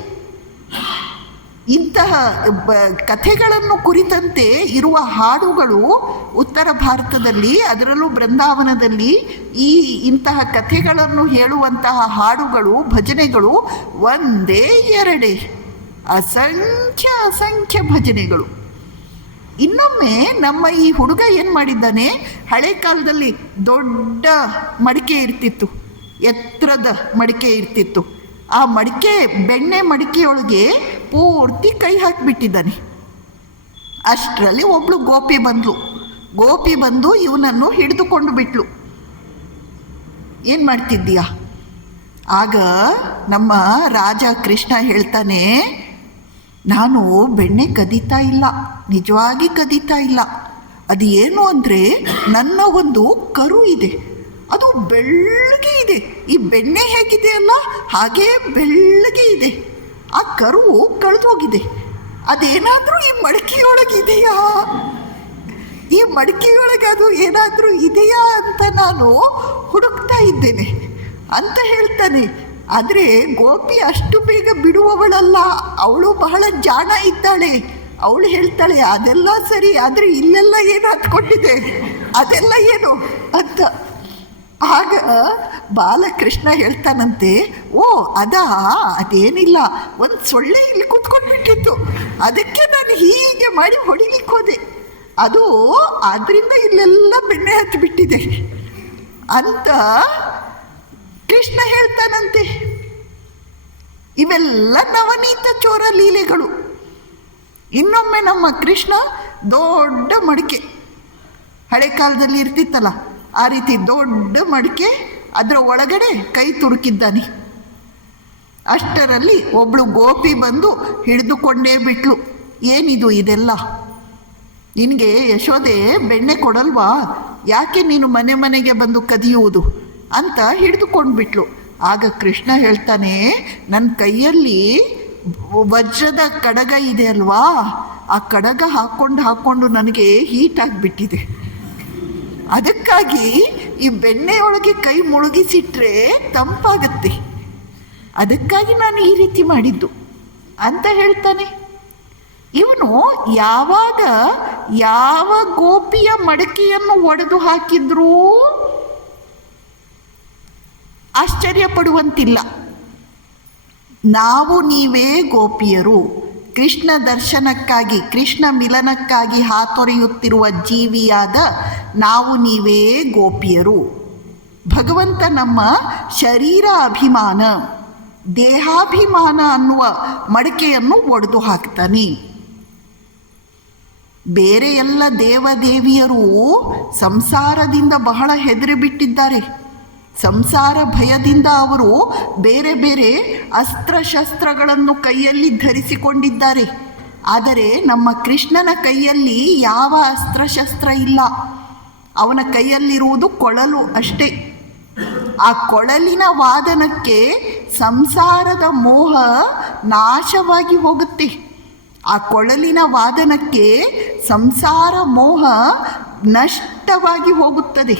ಇಂತಹ ಕಥೆಗಳನ್ನು ಕುರಿತಂತೆ ಇರುವ ಹಾಡುಗಳು ಉತ್ತರ ಭಾರತದಲ್ಲಿ, ಅದರಲ್ಲೂ ಬೃಂದಾವನದಲ್ಲಿ ಇಂತಹ ಕಥೆಗಳನ್ನು ಹೇಳುವಂತಹ ಹಾಡುಗಳು, ಭಜನೆಗಳು ಒಂದೇ ಎರಡೇ, ಅಸಂಖ್ಯ ಭಜನೆಗಳು. ಇನ್ನೊಮ್ಮೆ ನಮ್ಮ ಈ ಹುಡುಗ ಏನು ಮಾಡಿದ್ದಾನೆ, ಹಳೆ ಕಾಲದಲ್ಲಿ ದೊಡ್ಡ ಮಡಿಕೆ ಇರ್ತಿತ್ತು, ಎತ್ತರದ ಮಡಿಕೆ ಇರ್ತಿತ್ತು. ಆ ಮಡಿಕೆ, ಬೆಣ್ಣೆ ಮಡಿಕೆಯೊಳಗೆ ಪೂರ್ತಿ ಕೈ ಹಾಕಿಬಿಟ್ಟಿದ್ದಾನೆ. ಅಷ್ಟರಲ್ಲಿ ಒಬ್ಳು ಗೋಪಿ ಬಂದು ಇವನನ್ನು ಹಿಡಿದುಕೊಂಡು ಬಿಟ್ಲು. ಏನು ಮಾಡ್ತಿದ್ದೀಯಾ? ಆಗ ನಮ್ಮ ರಾಜ ಕೃಷ್ಣ ಹೇಳ್ತಾನೆ, ನಾನು ಬೆಣ್ಣೆ ಕದೀತಾ ಇಲ್ಲ, ನಿಜವಾಗಿ ಕದೀತಾ ಇಲ್ಲ. ಅದು ಏನು ಅಂದರೆ, ನನ್ನ ಒಂದು ಕರು ಇದೆ, ಅದು ಬೆಳ್ಳಗೆ ಇದೆ. ಈ ಬೆಣ್ಣೆ ಹೇಗಿದೆ ಅಲ್ಲ, ಹಾಗೇ ಬೆಳ್ಳಗೆ ಇದೆ. ಆ ಕರು ಕಳೆದು ಹೋಗಿದೆ. ಅದೇನಾದರೂ ಈ ಮಡಿಕೆಯೊಳಗಿದೆಯಾ, ಈ ಮಡಿಕೆಯೊಳಗೆ ಅದು ಏನಾದರೂ ಇದೆಯಾ ಅಂತ ನಾನು ಹುಡುಕ್ತಾ ಇದ್ದೇನೆ ಅಂತ ಹೇಳ್ತಾನೆ. ಆದರೆ ಗೋಪಿ ಅಷ್ಟು ಬೇಗ ಬಿಡುವವಳಲ್ಲ, ಅವಳು ಬಹಳ ಜಾಣ ಇದ್ದಾಳೆ. ಅವಳು ಹೇಳ್ತಾಳೆ, ಅದೆಲ್ಲ ಸರಿ, ಆದರೆ ಇಲ್ಲೆಲ್ಲ ಏನು ಹತ್ಕೊಂಡಿದೆ, ಅದೆಲ್ಲ ಏನು ಅಂತ. ಆಗ ಬಾಲಕೃಷ್ಣ ಹೇಳ್ತಾನಂತೆ, ಓ ಅದೇನಿಲ್ಲ, ಒಂದು ಸೊಳ್ಳೆ ಇಲ್ಲಿ ಕೂತ್ಕೊಂಡ್ಬಿಟ್ಟಿತ್ತು, ಅದಕ್ಕೆ ನಾನು ಹೀಗೆ ಮಾಡಿ ಹೊಡಿಲಿಕ್ಕೆ ಹೋದೆ, ಅದು ಅದರಿಂದ ಇಲ್ಲೆಲ್ಲ ಬೆಣ್ಣೆ ಹತ್ತಿಬಿಟ್ಟಿದೆ ಅಂತ ಕೃಷ್ಣ ಹೇಳ್ತಾನಂತೆ. ಇವೆಲ್ಲ ನವನೀತ ಚೋರ ಲೀಲೆಗಳು. ಇನ್ನೊಮ್ಮೆ ನಮ್ಮ ಕೃಷ್ಣ ದೊಡ್ಡ ಮಡಿಕೆ, ಹಳೆ ಕಾಲದಲ್ಲಿ ಇರ್ತಿತ್ತಲ್ಲ ಆ ರೀತಿ ದೊಡ್ಡ ಮಡಿಕೆ, ಅದರ ಒಳಗಡೆ ಕೈ ತುರುಕಿದ್ದಾನೆ. ಅಷ್ಟರಲ್ಲಿ ಒಬ್ಳು ಗೋಪಿ ಬಂದು ಹಿಡಿದುಕೊಂಡೇ ಬಿಟ್ಲು. ಏನಿದು ಇದೆಲ್ಲ? ನಿನಗೆ ಯಶೋದೆ ಬೆಣ್ಣೆ ಕೊಡಲ್ವಾ? ಯಾಕೆ ನೀನು ಮನೆಗೆ ಬಂದು ಕದಿಯುವುದು ಅಂತ ಹಿಡಿದುಕೊಂಡ್ಬಿಟ್ಲು. ಆಗ ಕೃಷ್ಣ ಹೇಳ್ತಾನೆ, ನನ್ನ ಕೈಯಲ್ಲಿ ವಜ್ರದ ಕಡಗ ಇದೆ ಅಲ್ವಾ, ಆ ಕಡಗ ಹಾಕ್ಕೊಂಡು ನನಗೆ ಹೀಟ್ ಆಗಿಬಿಟ್ಟಿದೆ. ಅದಕ್ಕಾಗಿ ಈ ಬೆಣ್ಣೆಯೊಳಗೆ ಕೈ ಮುಳುಗಿಸಿಟ್ರೆ ತಂಪಾಗತ್ತೆ, ಅದಕ್ಕಾಗಿ ನಾನು ಈ ರೀತಿ ಮಾಡಿದ್ದು ಅಂತ ಹೇಳ್ತಾನೆ. ಇವನು ಯಾವಾಗ ಯಾವ ಗೋಪಿಯ ಮಡಕೆಯನ್ನು ಒಡೆದು ಹಾಕಿದ್ರೂ ಆಶ್ಚರ್ಯಪಡುವಂತಿಲ್ಲ. ನಾವು ನೀವೇ ಗೋಪಿಯರು, ಕೃಷ್ಣ ದರ್ಶನಕ್ಕಾಗಿ, ಕೃಷ್ಣ ಮಿಲನಕ್ಕಾಗಿ ಹಾತೊರೆಯುತ್ತಿರುವ ಜೀವಿಯಾದ ನಾವು ನೀವೇ ಗೋಪಿಯರು. ಭಗವಂತ ನಮ್ಮ ಶರೀರ ಅಭಿಮಾನ, ದೇಹಾಭಿಮಾನ ಅನ್ನುವ ಮಡಕೆಯನ್ನು ಒಡೆದು ಹಾಕ್ತಾನೆ. ಬೇರೆ ಎಲ್ಲ ದೇವದೇವಿಯರು ಸಂಸಾರದಿಂದ ಬಹಳ ಹೆದರಿಬಿಟ್ಟಿದ್ದಾರೆ. ಸಂಸಾರ ಭಯದಿಂದ ಅವರು ಬೇರೆ ಬೇರೆ ಅಸ್ತ್ರಶಸ್ತ್ರಗಳನ್ನು ಕೈಯಲ್ಲಿ ಧರಿಸಿಕೊಂಡಿದ್ದಾರೆ. ಆದರೆ ನಮ್ಮ ಕೃಷ್ಣನ ಕೈಯಲ್ಲಿ ಯಾವ ಅಸ್ತ್ರಶಸ್ತ್ರ ಇಲ್ಲ. ಅವನ ಕೈಯಲ್ಲಿರುವುದು ಕೊಳಲು ಅಷ್ಟೇ. ಆ ಕೊಳಲಿನ ವಾದನಕ್ಕೆ ಸಂಸಾರದ ಮೋಹ ನಾಶವಾಗಿ ಹೋಗುತ್ತೆ. ಆ ಕೊಳಲಿನ ವಾದನಕ್ಕೆ ಸಂಸಾರ ಮೋಹ ನಷ್ಟವಾಗಿ ಹೋಗುತ್ತದೆ.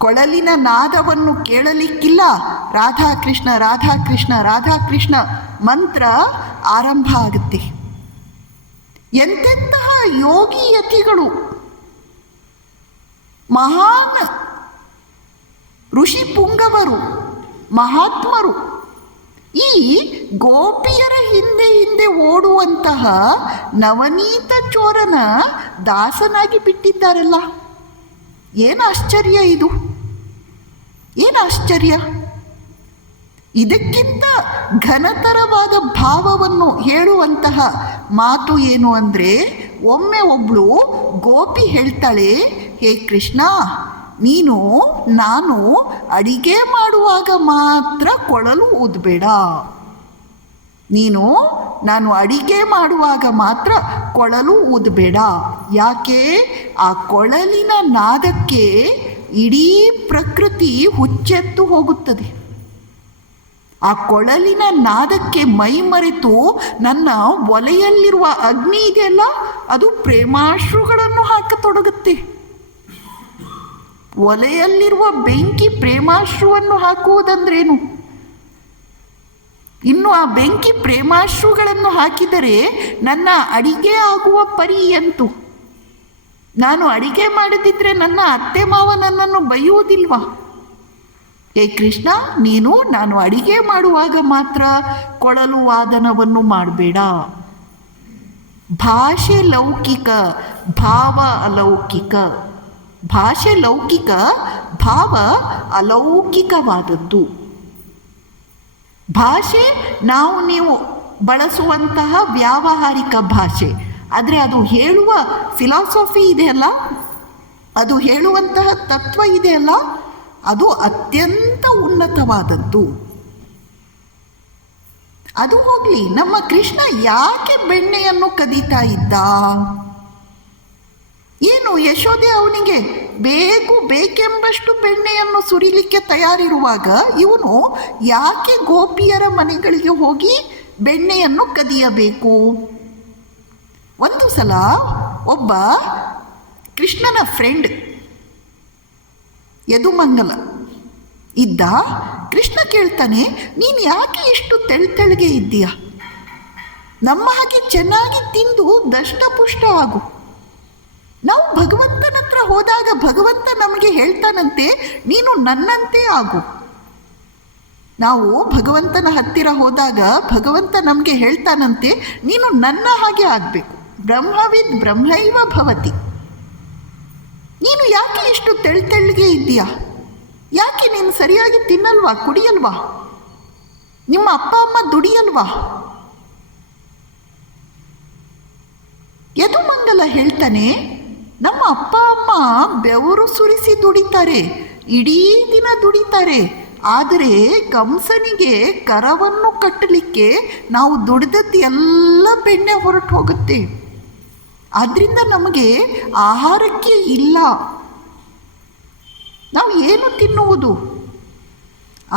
ಕೊಳಲಿನ ನಾದವನ್ನು ಕೇಳಲಿಕ್ಕಿಲ್ಲ. ರಾಧಾಕೃಷ್ಣ ರಾಧಾಕೃಷ್ಣ ರಾಧಾಕೃಷ್ಣ ಮಂತ್ರ ಆರಂಭ ಆಗುತ್ತೆ. ಎಂತೆಂತಹ ಯೋಗಿಯತಿಗಳು, ಮಹಾನ್ ಋಷಿ ಪುಂಗವರು, ಮಹಾತ್ಮರು ಈ ಗೋಪಿಯರ ಹಿಂದೆ ಹಿಂದೆ ಓಡುವಂತಹ ನವನೀತ ಚೋರನ ದಾಸನಾಗಿ ಬಿಟ್ಟಿದ್ದಾರಲ್ಲ. ಏನು ಆಶ್ಚರ್ಯ ಇದು, ಏನು ಆಶ್ಚರ್ಯ. ಇದಕ್ಕಿಂತ ಘನತರವಾದ ಭಾವವನ್ನು ಹೇಳುವಂತಹ ಮಾತು ಏನು ಅಂದರೆ, ಒಮ್ಮೆ ಒಬ್ಬಳು ಗೋಪಿ ಹೇಳ್ತಾಳೆ, ಹೇ ಕೃಷ್ಣ, ನಾನು ಅಡಿಗೆ ಮಾಡುವಾಗ ಮಾತ್ರ ಕೊಳಲು ಊದಬೇಡ. ನಾನು ಅಡಿಗೆ ಮಾಡುವಾಗ ಮಾತ್ರ ಕೊಳಲು ಊದಬೇಡ. ಯಾಕೆ? ಆ ಕೊಳಲಿನ ನಾದಕ್ಕೆ ಇಡೀ ಪ್ರಕೃತಿ ಹುಚ್ಚೆತ್ತು ಹೋಗುತ್ತದೆ. ಆ ಕೊಳಲಿನ ನಾದಕ್ಕೆ ಮೈ ಮರೆತು ನನ್ನ ಒಲೆಯಲ್ಲಿರುವ ಅಗ್ನಿ ಇದೆಯಲ್ಲ, ಅದು ಪ್ರೇಮಾಶ್ರುಗಳನ್ನು ಹಾಕತೊಡಗುತ್ತೆ. ಒಲೆಯಲ್ಲಿರುವ ಬೆಂಕಿ ಪ್ರೇಮಾಶ್ರುವನ್ನು ಹಾಕುವುದಂದ್ರೇನು? ಇನ್ನು ಆ ಬೆಂಕಿ ಪ್ರೇಮಾಶ್ರುಗಳನ್ನು ಹಾಕಿದರೆ ನನ್ನ ಅಡಿಗೆ ಆಗುವ ಪರಿ ಎಂತು? ನಾನು ಅಡಿಗೆ ಮಾಡದಿದ್ದರೆ ನನ್ನ ಅತ್ತೆ ಮಾವ ನನ್ನನ್ನು ಬೈಯುವುದಿಲ್ವಾ? ಹೇ ಕೃಷ್ಣ, ನಾನು ಅಡಿಗೆ ಮಾಡುವಾಗ ಮಾತ್ರ ಕೊಳಲು ವಾದನವನ್ನು ಮಾಡಬೇಡ. ಭಾಷೆ ಲೌಕಿಕ, ಭಾವ ಅಲೌಕಿಕ. ಭಾಷೆ ಲೌಕಿಕ, ಭಾವ ಅಲೌಕಿಕವಾದದ್ದು. ಭಾಷೆ ನೀವು ಬಳಸುವಂತಹ ವ್ಯಾವಹಾರಿಕ ಭಾಷೆ, ಆದರೆ ಅದು ಹೇಳುವ ಫಿಲಾಸಫಿ ಇದೆಯಲ್ಲ, ಅದು ಹೇಳುವಂತಹ ತತ್ವ ಇದೆಯಲ್ಲ, ಅದು ಅತ್ಯಂತ ಉನ್ನತವಾದದ್ದು. ಅದು ಹೋಗಲಿ, ನಮ್ಮ ಕೃಷ್ಣ ಯಾಕೆ ಬೆಣ್ಣೆಯನ್ನು ಕದೀತಾ ಇದ್ದ? ಏನು ಯಶೋದೆ ಅವನಿಗೆ ಬೇಕೆಂಬಷ್ಟು ಬೆಣ್ಣೆಯನ್ನು ಸುರಿಲಿಕ್ಕೆ ತಯಾರಿರುವಾಗ ಇವನು ಯಾಕೆ ಗೋಪಿಯರ ಮನೆಗಳಿಗೆ ಹೋಗಿ ಬೆಣ್ಣೆಯನ್ನು ಕದಿಯಬೇಕು? ಒಂದು ಸಲ ಒಬ್ಬ ಕೃಷ್ಣನ ಫ್ರೆಂಡ್ ಯದುಮಂಗಲ ಇದ್ದ. ಕೃಷ್ಣ ಕೇಳ್ತಾನೆ, ನೀನು ಯಾಕೆ ಇಷ್ಟು ತೆಳ್ಗೆ ಇದ್ದೀಯ? ನಮ್ಮ ಹಾಗೆ ಚೆನ್ನಾಗಿ ತಿಂದು ದಷ್ಟಪುಷ್ಟ ಆಗು. ನಾವು ಭಗವಂತನ ಹತ್ರ ಹೋದಾಗ ಭಗವಂತ ನಮಗೆ ಹೇಳ್ತಾನಂತೆ, ನೀನು ನನ್ನಂತೆ ಆಗು. ನಾವು ಭಗವಂತನ ಹತ್ತಿರ ಹೋದಾಗ ಭಗವಂತ ನಮಗೆ ಹೇಳ್ತಾನಂತೆ, ನೀನು ನನ್ನ ಹಾಗೆ ಆಗಬೇಕು. ಬ್ರಹ್ಮವಿದ್ ಬ್ರಹ್ಮೈವ ಭವತಿ. ನೀನು ಯಾಕೆ ಇಷ್ಟು ತೆಳ್ಗೆ ಇದ್ದೀಯಾ? ಯಾಕೆ ನೀನು ಸರಿಯಾಗಿ ತಿನ್ನಲ್ವಾ, ಕುಡಿಯಲ್ವಾ? ನಿಮ್ಮ ಅಪ್ಪ ಅಮ್ಮ ದುಡಿಯಲ್ವಾ? ಯದುಮಂಗಲ ಹೇಳ್ತಾನೆ, ನಮ್ಮ ಅಪ್ಪ ಅಮ್ಮ ಬೆವರು ಸುರಿಸಿ ದುಡಿತಾರೆ, ಇಡೀ ದಿನ ದುಡಿತಾರೆ. ಆದರೆ ಕಂಸನಿಗೆ ಕರವನ್ನು ಕಟ್ಟಲಿಕ್ಕೆ ನಾವು ದುಡಿದದ್ದು ಎಲ್ಲ ಬೆಣ್ಣೆ ಹೊರಟು ಹೋಗುತ್ತೆ. ಆದ್ದರಿಂದ ನಮಗೆ ಆಹಾರಕ್ಕೆ ಇಲ್ಲ, ನಾವು ಏನು ತಿನ್ನುವುದು?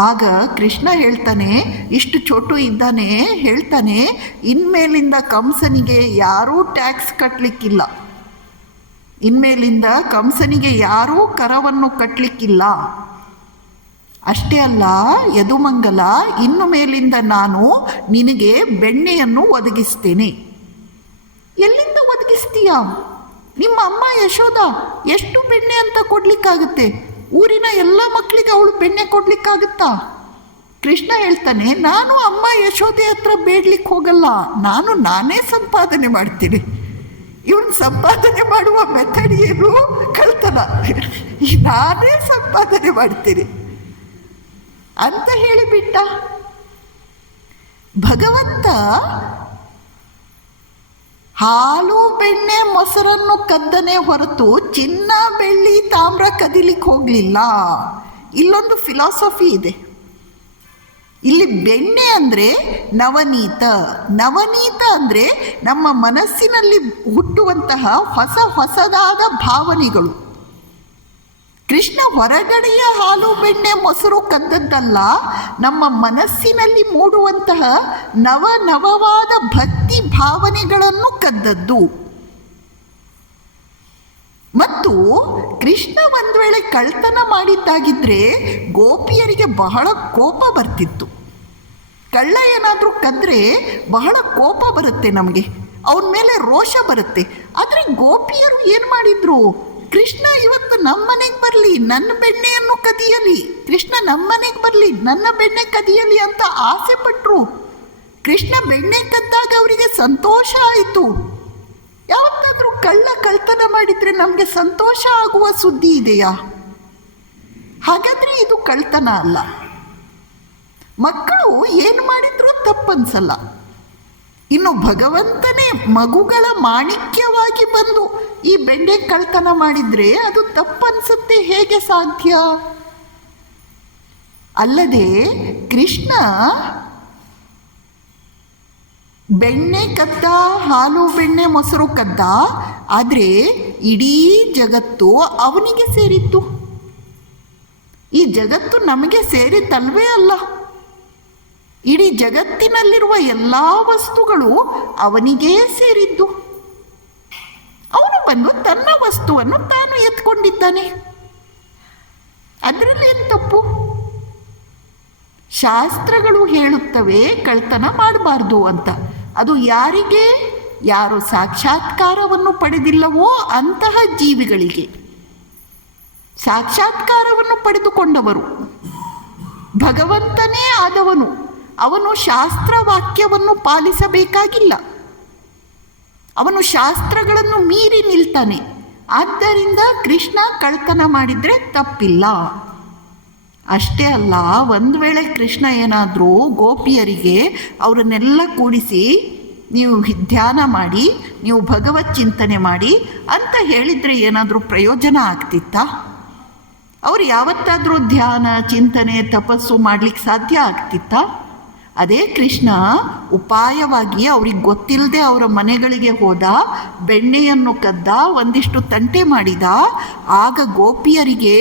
ಆಗ ಕೃಷ್ಣ ಹೇಳ್ತಾನೆ, ಇಷ್ಟು ಚೋಟು ಇದ್ದಾನೆ, ಹೇಳ್ತಾನೆ, ಇನ್ಮೇಲಿಂದ ಕಂಸನಿಗೆ ಯಾರೂ ಟ್ಯಾಕ್ಸ್ ಕಟ್ಟಲಿಕ್ಕಿಲ್ಲ, ಇನ್ಮೇಲಿಂದ ಕಂಸನಿಗೆ ಯಾರೂ ಕರವನ್ನು ಕಟ್ಟಲಿಕ್ಕಿಲ್ಲ. ಅಷ್ಟೇ ಅಲ್ಲ ಯದುಮಂಗಲ, ಇನ್ನು ಮೇಲಿಂದ ನಾನು ನಿನಗೆ ಬೆಣ್ಣೆಯನ್ನು ಒದಗಿಸ್ತೇನೆ. ಎಲ್ಲಿಂದ ಒದಗಿಸ್ತೀಯ? ನಿಮ್ಮ ಅಮ್ಮ ಯಶೋದ ಎಷ್ಟು ಬೆಣ್ಣೆ ಅಂತ ಕೊಡ್ಲಿಕ್ಕಾಗುತ್ತೆ? ಊರಿನ ಎಲ್ಲ ಮಕ್ಕಳಿಗೆ ಅವಳು ಬೆಣ್ಣೆ ಕೊಡ್ಲಿಕ್ಕಾಗುತ್ತಾ? ಕೃಷ್ಣ ಹೇಳ್ತಾನೆ, ನಾನು ಅಮ್ಮ ಯಶೋದೆ ಹತ್ರ ಬೇಡ್ಲಿಕ್ಕೆ ಹೋಗಲ್ಲ, ನಾನೇ ಸಂಪಾದನೆ ಮಾಡ್ತೀನಿ. ಇವನು ಸಂಪಾದನೆ ಮಾಡುವ ಮೆಥಡ್ ಏನು? ಕಳ್ತನ. ನಾನೇ ಸಂಪಾದನೆ ಮಾಡ್ತೀನಿ ಅಂತ ಹೇಳಿಬಿಟ್ಟ. ಭಗವಂತ ಹಾಲು ಬೆಣ್ಣೆ ಮೊಸರನ್ನು ಕದ್ದನೆ ಹೊರತು ಚಿನ್ನ ಬೆಳ್ಳಿ ತಾಮ್ರ ಕದಿಲಿಕ್ಕೆ ಹೋಗಲಿಲ್ಲ. ಇಲ್ಲೊಂದು ಫಿಲಾಸಫಿ ಇದೆ. ಇಲ್ಲಿ ಬೆಣ್ಣೆ ಅಂದರೆ ನವನೀತ. ನವನೀತ ಅಂದರೆ ನಮ್ಮ ಮನಸ್ಸಿನಲ್ಲಿ ಹುಟ್ಟುವಂತಹ ಹೊಸದಾದ ಭಾವನೆಗಳು. ಕೃಷ್ಣ ಹೊರಗಡೆಯ ಹಾಲು ಬೆಣ್ಣೆ ಮೊಸರು ಕದ್ದದ್ದಲ್ಲ, ನಮ್ಮ ಮನಸ್ಸಿನಲ್ಲಿ ಮೂಡುವಂತಹ ನವವಾದ ಭಕ್ತಿ ಭಾವನೆಗಳನ್ನು ಕದ್ದದ್ದು. ಮತ್ತು ಕೃಷ್ಣ ಒಂದು ವೇಳೆ ಕಳ್ತನ ಮಾಡಿದ್ದಾಗಿದ್ರೆ ಗೋಪಿಯರಿಗೆ ಬಹಳ ಕೋಪ ಬರ್ತಿತ್ತು. ಕಳ್ಳ ಏನಾದರೂ ಕದ್ರೆ ಬಹಳ ಕೋಪ ಬರುತ್ತೆ ನಮಗೆ, ಅವನ ಮೇಲೆ ರೋಷ ಬರುತ್ತೆ. ಆದರೆ ಗೋಪಿಯರು ಏನು ಮಾಡಿದ್ರು? ಕೃಷ್ಣ ಇವತ್ತು ನಮ್ಮ ಮನೆಗೆ ಬರಲಿ, ನನ್ನ ಬೆಣ್ಣೆಯನ್ನು ಕದಿಯಲಿ, ಕೃಷ್ಣ ನಮ್ಮ ಮನೆಗೆ ಬರಲಿ, ನನ್ನ ಬೆಣ್ಣೆ ಕದಿಯಲಿ ಅಂತ ಆಸೆ ಪಟ್ಟರು. ಕೃಷ್ಣ ಬೆಣ್ಣೆ ಕದ್ದಾಗ ಅವರಿಗೆ ಸಂತೋಷ ಆಯಿತು. ಯಾವತ್ತಾದರೂ ಕಳ್ಳ ಕಳ್ತನ ಮಾಡಿದರೆ ನಮಗೆ ಸಂತೋಷ ಆಗುವ ಸುದ್ದಿ ಇದೆಯಾ? ಹಾಗಾದರೆ ಇದು ಕಳ್ತನ ಅಲ್ಲ. ಮಕ್ಕಳು ಏನು ಮಾಡಿದ್ರೂ ತಪ್ಪನ್ಸಲ್ಲ. ಇನ್ನು ಭಗವಂತನೇ ಮಗುಗಳ ಮಾಣಿಕ್ಯವಾಗಿ ಬಂದು ಈ ಬೆಣ್ಣೆ ಕಳ್ತನ ಮಾಡಿದರೆ ಅದು ತಪ್ಪನ್ಸುತ್ತೆ, ಹೇಗೆ ಸಾಧ್ಯ? ಅಲ್ಲದೆ ಕೃಷ್ಣ ಬೆಣ್ಣೆ ಕದ್ದ, ಹಾಲು ಬೆಣ್ಣೆ ಮೊಸರು ಕದ್ದ, ಆದರೆ ಇಡೀ ಜಗತ್ತು ಅವನಿಗೆ ಸೇರಿತ್ತು. ಈ ಜಗತ್ತು ನಮಗೆ ಸೇರಿದ್ದಲ್ವೇ ಅಲ್ಲ. ಇಡೀ ಜಗತ್ತಿನಲ್ಲಿರುವ ಎಲ್ಲ ವಸ್ತುಗಳು ಅವನಿಗೇ ಸೇರಿದ್ದು. ಅವನು ಬಂದು ತನ್ನ ವಸ್ತುವನ್ನು ತಾನು ಎತ್ಕೊಂಡಿದ್ದಾನೆ. ಅದರಲ್ಲಿ ಏನು ತಪ್ಪು? ಶಾಸ್ತ್ರಗಳು ಹೇಳುತ್ತವೆ ಕಳ್ತನ ಮಾಡಬಾರ್ದು ಅಂತ. ಅದು ಯಾರಿಗೆ? ಯಾರು ಸಾಕ್ಷಾತ್ಕಾರವನ್ನು ಪಡೆದಿಲ್ಲವೋ ಅಂತಹ ಜೀವಿಗಳಿಗೆ. ಸಾಕ್ಷಾತ್ಕಾರವನ್ನು ಪಡೆದುಕೊಂಡವರು, ಭಗವಂತನೇ ಆದವನು, ಅವನು ಶಾಸ್ತ್ರವಾಕ್ಯವನ್ನು ಪಾಲಿಸಬೇಕಾಗಿಲ್ಲ. ಅವನು ಶಾಸ್ತ್ರಗಳನ್ನು ಮೀರಿ ನಿಲ್ತಾನೆ. ಆದ್ದರಿಂದ ಕೃಷ್ಣ ಕಳ್ತನ ಮಾಡಿದರೆ ತಪ್ಪಿಲ್ಲ. ಅಷ್ಟೇ ಅಲ್ಲ, ಒಂದು ವೇಳೆ ಕೃಷ್ಣ ಏನಾದರೂ ಗೋಪಿಯರಿಗೆ ಅವರನ್ನೆಲ್ಲ ಕೂಡಿಸಿ ನೀವು ಧ್ಯಾನ ಮಾಡಿ, ನೀವು ಭಗವತ್ ಚಿಂತನೆ ಮಾಡಿ ಅಂತ ಹೇಳಿದರೆ ಏನಾದರೂ ಪ್ರಯೋಜನ ಆಗ್ತಿತ್ತಾ? ಅವರು ಯಾವತ್ತಾದರೂ ಧ್ಯಾನ, ಚಿಂತನೆ, ತಪಸ್ಸು ಮಾಡಲಿಕ್ಕೆ ಸಾಧ್ಯ ಆಗ್ತಿತ್ತಾ? ಅದೇ ಕೃಷ್ಣ ಉಪಾಯವಾಗಿ ಅವ್ರಿಗೆ ಗೊತ್ತಿಲ್ಲದೆ ಅವರ ಮನೆಗಳಿಗೆ ಹೋದ, ಬೆಣ್ಣೆಯನ್ನು ಕದ್ದ, ಒಂದಿಷ್ಟು ತಂಟೆ ಮಾಡಿದ. ಆಗ ಗೋಪಿಯರಿಗೆ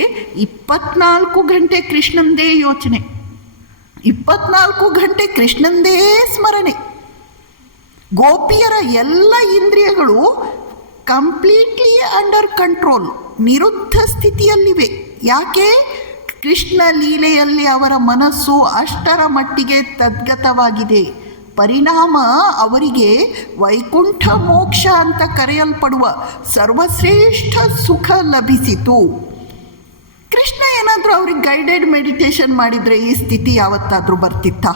24 ಗಂಟೆ ಕೃಷ್ಣಂದೇ ಯೋಚನೆ, 24 ಗಂಟೆ ಕೃಷ್ಣಂದೇ ಸ್ಮರಣೆ. ಗೋಪಿಯರ ಎಲ್ಲ ಇಂದ್ರಿಯಗಳು ಕಂಪ್ಲೀಟ್ಲಿ ಅಂಡರ್ ಕಂಟ್ರೋಲ್, ನಿರುದ್ಧ ಸ್ಥಿತಿಯಲ್ಲಿವೆ. ಯಾಕೆ? ಕೃಷ್ಣ ಲೀಲೆಯಲ್ಲಿ ಅವರ ಮನಸ್ಸು ಅಷ್ಟರ ಮಟ್ಟಿಗೆ ತದ್ಗತವಾಗಿದೆ. ಪರಿಣಾಮ ಅವರಿಗೆ ವೈಕುಂಠ ಮೋಕ್ಷ ಅಂತ ಕರೆಯಲ್ಪಡುವ ಸರ್ವಶ್ರೇಷ್ಠ ಸುಖ ಲಭಿಸಿತು. ಕೃಷ್ಣ ಏನಾದರೂ ಅವ್ರಿಗೆ ಗೈಡೆಡ್ ಮೆಡಿಟೇಷನ್ ಮಾಡಿದರೆ ಈ ಸ್ಥಿತಿ ಯಾವತ್ತಾದರೂ ಬರ್ತಿತ್ತಾ?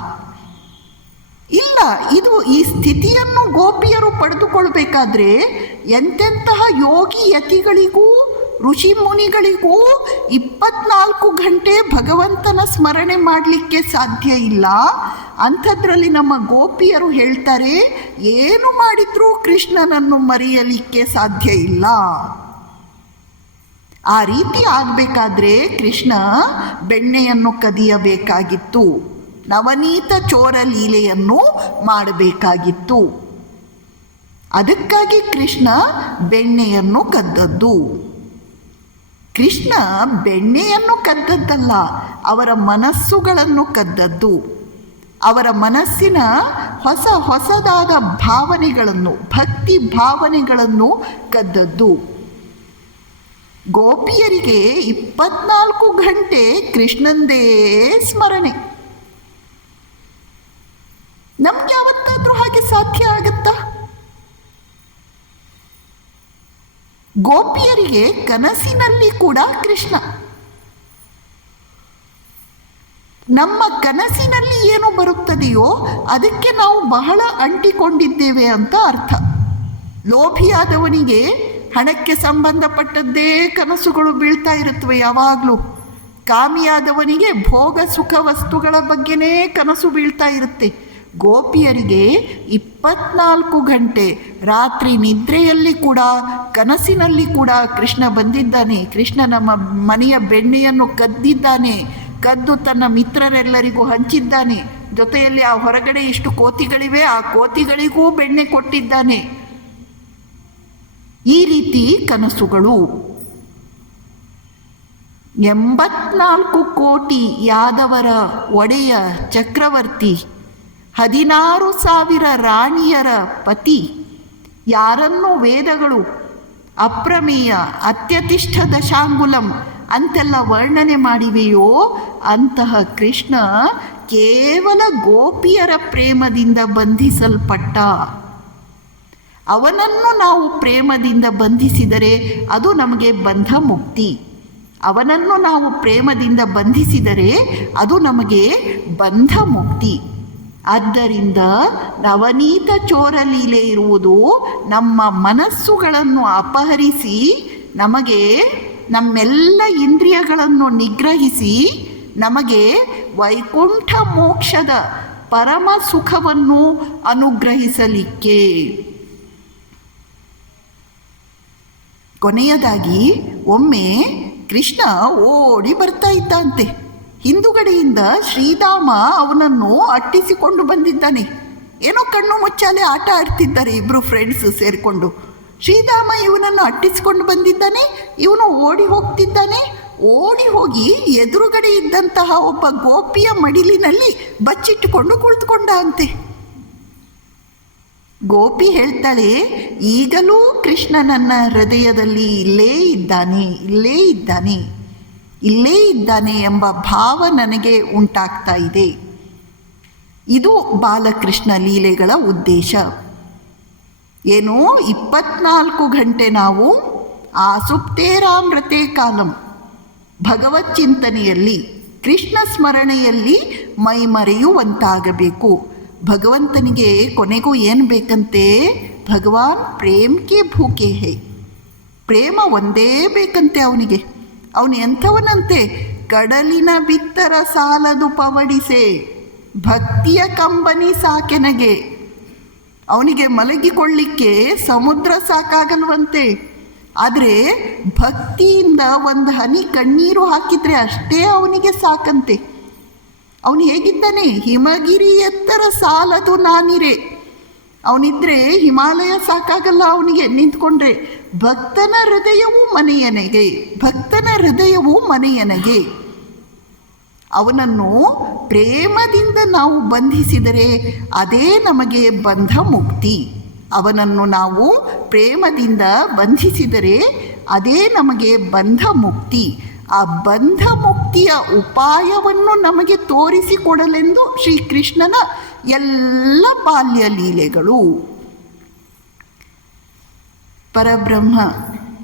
ಇಲ್ಲ. ಈ ಸ್ಥಿತಿಯನ್ನು ಗೋಪಿಯರು ಪಡೆದುಕೊಳ್ಬೇಕಾದ್ರೆ ಎಂತೆಂತಹ ಯೋಗಿ ಯತಿಗಳಿಗೂ ಋಷಿ ಮುನಿಗಳಿಗೂ 24 ಗಂಟೆ ಭಗವಂತನ ಸ್ಮರಣೆ ಮಾಡಲಿಕ್ಕೆ ಸಾಧ್ಯ ಇಲ್ಲ. ಅಂಥದ್ರಲ್ಲಿ ನಮ್ಮ ಗೋಪಿಯರು ಹೇಳ್ತಾರೆ, ಏನು ಮಾಡಿದ್ರೂ ಕೃಷ್ಣನನ್ನು ಮರೆಯಲಿಕ್ಕೆ ಸಾಧ್ಯ ಇಲ್ಲ. ಆ ರೀತಿ ಆಗಬೇಕಾದ್ರೆ ಕೃಷ್ಣ ಬೆಣ್ಣೆಯನ್ನು ಕದಿಯಬೇಕಾಗಿತ್ತು, ನವನೀತ ಚೋರ ಲೀಲೆಯನ್ನು ಮಾಡಬೇಕಾಗಿತ್ತು. ಅದಕ್ಕಾಗಿ ಕೃಷ್ಣ ಬೆಣ್ಣೆಯನ್ನು ಕದ್ದದ್ದು. ಕೃಷ್ಣ ಬೆಣ್ಣೆಯನ್ನು ಕದ್ದದ್ದಲ್ಲ, ಅವರ ಮನಸ್ಸುಗಳನ್ನು ಕದ್ದದ್ದು. ಅವರ ಮನಸ್ಸಿನ ಹೊಸದಾದ ಭಾವನೆಗಳನ್ನು, ಭಕ್ತಿ ಭಾವನೆಗಳನ್ನು ಕದ್ದದ್ದು. ಗೋಪಿಯರಿಗೆ 24 ಗಂಟೆ ಕೃಷ್ಣಂದೇ ಸ್ಮರಣೆ. ನಮ್ಗೆ ಯಾವತ್ತಾದ್ರೂ ಹಾಗೆ ಸಾಧ್ಯ ಆಗುತ್ತಾ? ಗೋಪಿಯರಿಗೆ ಕನಸಿನಲ್ಲಿ ಕೂಡ ಕೃಷ್ಣ. ನಮ್ಮ ಕನಸಿನಲ್ಲಿ ಏನು ಬರುತ್ತದೆಯೋ ಅದಕ್ಕೆ ನಾವು ಬಹಳ ಅಂಟಿಕೊಂಡಿದ್ದೇವೆ ಅಂತ ಅರ್ಥ. ಲೋಭಿಯಾದವನಿಗೆ ಹಣಕ್ಕೆ ಸಂಬಂಧಪಟ್ಟದ್ದೇ ಕನಸುಗಳು ಬೀಳ್ತಾ ಇರುತ್ತವೆ ಯಾವಾಗಲೂ. ಕಾಮಿಯಾದವನಿಗೆ ಭೋಗ ಸುಖ ವಸ್ತುಗಳ ಬಗ್ಗೆನೇ ಕನಸು ಬೀಳ್ತಾ ಇರುತ್ತೆ. ಗೋಪಿಯರಿಗೆ 24 ಗಂಟೆ ರಾತ್ರಿ ನಿದ್ರೆಯಲ್ಲಿ ಕೂಡ, ಕನಸಿನಲ್ಲಿ ಕೂಡ ಕೃಷ್ಣ ಬಂದಿದ್ದಾನೆ, ಕೃಷ್ಣ ನಮ್ಮ ಮನೆಯ ಬೆಣ್ಣೆಯನ್ನು ಕದ್ದಿದ್ದಾನೆ, ಕದ್ದು ತನ್ನ ಮಿತ್ರರೆಲ್ಲರಿಗೂ ಹಂಚಿದ್ದಾನೆ, ಜೊತೆಯಲ್ಲಿ ಆ ಹೊರಗಡೆ ಇಷ್ಟು ಕೋತಿಗಳಿವೆ, ಆ ಕೋತಿಗಳಿಗೂ ಬೆಣ್ಣೆ ಕೊಟ್ಟಿದ್ದಾನೆ. ಈ ರೀತಿ ಕನಸುಗಳು. 84 ಕೋಟಿ ಯಾದವರ ಒಡೆಯ ಚಕ್ರವರ್ತಿ, 16,000 ರಾಣಿಯರ ಪತಿ, ಯಾರನ್ನೂ ವೇದಗಳು ಅಪ್ರಮೇಯ, ಅತ್ಯತಿಷ್ಠ ದಶಾಂಗುಲಂ ಅಂತೆಲ್ಲ ವರ್ಣನೆ ಮಾಡಿವೆಯೋ ಅಂತಹ ಕೃಷ್ಣ ಕೇವಲ ಗೋಪಿಯರ ಪ್ರೇಮದಿಂದ ಬಂಧಿಸಲ್ಪಟ್ಟ. ಅವನನ್ನು ನಾವು ಪ್ರೇಮದಿಂದ ಬಂಧಿಸಿದರೆ ಅದು ನಮಗೆ ಬಂಧ ಮುಕ್ತಿ. ಅವನನ್ನು ನಾವು ಪ್ರೇಮದಿಂದ ಬಂಧಿಸಿದರೆ ಅದು ನಮಗೆ ಬಂಧ ಮುಕ್ತಿ. ಆದ್ದರಿಂದ ನವನೀತ ಚೋರಲೀಲೆ ಇರುವುದು ನಮ್ಮ ಮನಸ್ಸುಗಳನ್ನು ಅಪಹರಿಸಿ ನಮಗೆ ನಮ್ಮೆಲ್ಲ ಇಂದ್ರಿಯಗಳನ್ನು ನಿಗ್ರಹಿಸಿ ನಮಗೆ ವೈಕುಂಠ ಮೋಕ್ಷದ ಪರಮ ಸುಖವನ್ನು ಅನುಗ್ರಹಿಸಲಿಕ್ಕೆ. ಕೊನೆಯದಾಗಿ ಒಮ್ಮೆ ಕೃಷ್ಣ ಓಡಿ ಬರ್ತಾ ಇದ್ದಂತೆ. ಹಿಂದುಗಡೆಯಿಂದ ಶ್ರೀಧಾಮ ಅವನನ್ನು ಅಟ್ಟಿಸಿಕೊಂಡು ಬಂದಿದ್ದಾನೆ. ಏನೋ ಕಣ್ಣು ಮುಚ್ಚಾಲೆ ಆಟ ಆಡ್ತಿದ್ದಾರೆ ಇಬ್ಬರು ಫ್ರೆಂಡ್ಸ್ ಸೇರಿಕೊಂಡು. ಶ್ರೀಧಾಮ ಇವನನ್ನು ಅಟ್ಟಿಸಿಕೊಂಡು ಬಂದಿದ್ದಾನೆ. ಇವನು ಓಡಿ ಹೋಗ್ತಿದ್ದಾನೆ. ಓಡಿ ಹೋಗಿ ಎದುರುಗಡೆ ಇದ್ದಂತಹ ಒಬ್ಬ ಗೋಪಿಯ ಮಡಿಲಿನಲ್ಲಿ ಬಚ್ಚಿಟ್ಟುಕೊಂಡು ಕುಳಿತುಕೊಂಡ ಅಂತೆ. ಗೋಪಿ ಹೇಳ್ತಾಳೆ, ಈಗಲೂ ಕೃಷ್ಣ ನನ್ನ ಹೃದಯದಲ್ಲಿ ಇಲ್ಲೇ ಇದ್ದಾನೆ, ಇಲ್ಲೇ ಇದ್ದಾನೆ, ಇಲ್ಲೇ ಇದ್ದಾನೆ ಎಂಬ ಭಾವ ನನಗೆ ಉಂಟಾಗ್ತಾ ಇದೆ. ಇದು ಬಾಲಕೃಷ್ಣ ಲೀಲೆಗಳ ಉದ್ದೇಶ. ಏನು 24 ಗಂಟೆ ನಾವು ಆಸುಪ್ತೇರಾಮೃತೆ ಕಾಲಂ ಭಗವತ್ ಚಿಂತನೆಯಲ್ಲಿ, ಕೃಷ್ಣ ಸ್ಮರಣೆಯಲ್ಲಿ ಮೈಮರೆಯುವಂತಾಗಬೇಕು. ಭಗವಂತನಿಗೆ ಕೊನೆಗೂ ಏನು ಬೇಕಂತೆ? ಭಗವಾನ್ ಪ್ರೇಮ್ಗೆ ಭೂಕೆ ಹೇ, ಪ್ರೇಮ ಒಂದೇ ಬೇಕಂತೆ ಅವನಿಗೆ. ಅವನು ಎಂಥವನಂತೆ? ಕಡಲಿನ ಬಿತ್ತರ ಸಾಲದು ಪವಡಿಸೆ, ಭಕ್ತಿಯ ಕಂಬನಿ ಸಾಕೆನಗೆ. ಅವನಿಗೆ ಮಲಗಿಕೊಳ್ಳಿಕ್ಕೆ ಸಮುದ್ರ ಸಾಕಾಗಲ್ವಂತೆ, ಆದರೆ ಭಕ್ತಿಯಿಂದ ಒಂದು ಹನಿ ಕಣ್ಣೀರು ಹಾಕಿದರೆ ಅಷ್ಟೇ ಅವನಿಗೆ ಸಾಕಂತೆ. ಅವನು ಹೇಗಿದ್ದಾನೆ? ಹಿಮಗಿರಿ ಎತ್ತರ ಸಾಲದು ನಾನಿರೆ. ಅವನಿದ್ರೆ ಹಿಮಾಲಯ ಸಾಕಾಗಲ್ಲ ಅವನಿಗೆ ನಿಂತ್ಕೊಂಡ್ರೆ. ಭಕ್ತನ ಹೃದಯವು ಮನೆಯನೆಗೆ, ಭಕ್ತನ ಹೃದಯವು ಮನೆಯನೆಗೆ. ಅವನನ್ನು ಪ್ರೇಮದಿಂದ ನಾವು ಬಂಧಿಸಿದರೆ ಅದೇ ನಮಗೆ ಬಂಧ ಮುಕ್ತಿ. ಅವನನ್ನು ನಾವು ಪ್ರೇಮದಿಂದ ಬಂಧಿಸಿದರೆ ಅದೇ ನಮಗೆ ಬಂಧ ಮುಕ್ತಿ. ಆ ಬಂಧ ಮುಕ್ತಿಯ ಉಪಾಯವನ್ನು ನಮಗೆ ತೋರಿಸಿಕೊಡಲೆಂದು ಶ್ರೀಕೃಷ್ಣನ ಎಲ್ಲ ಬಾಲ್ಯ ಲೀಲೆಗಳು. ಪರಬ್ರಹ್ಮ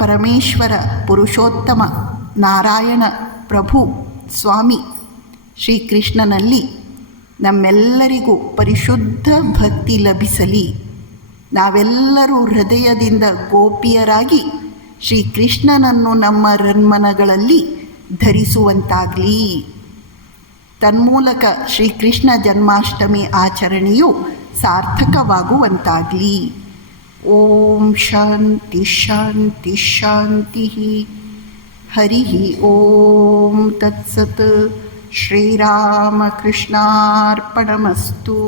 ಪರಮೇಶ್ವರ ಪುರುಷೋತ್ತಮ ನಾರಾಯಣ ಪ್ರಭು ಸ್ವಾಮಿ ಶ್ರೀಕೃಷ್ಣನಲ್ಲಿ ನಮ್ಮೆಲ್ಲರಿಗೂ ಪರಿಶುದ್ಧ ಭಕ್ತಿ ಲಭಿಸಲಿ. ನಾವೆಲ್ಲರೂ ಹೃದಯದಿಂದ ಗೋಪಿಯರಾಗಿ ಶ್ರೀಕೃಷ್ಣನನ್ನು ನಮ್ಮ ರನ್ಮನಗಳಲ್ಲಿ ಧರಿಸುವಂತಾಗಲಿ. ತನ್ಮೂಲಕ ಶ್ರೀಕೃಷ್ಣ ಜನ್ಮಾಷ್ಟಮಿ ಆಚರಣೆಯು ಸಾರ್ಥಕವಾಗುವಂತಾಗಲಿ. ಓಂ ಶಾಂತಿ ಶಾಂತಿ ಶಾಂತಿ. ಹರಿ ಓಂ ತತ್ಸತ್. ಶ್ರೀರಾಮಕೃಷ್ಣಾರ್ಪಣಮಸ್ತು.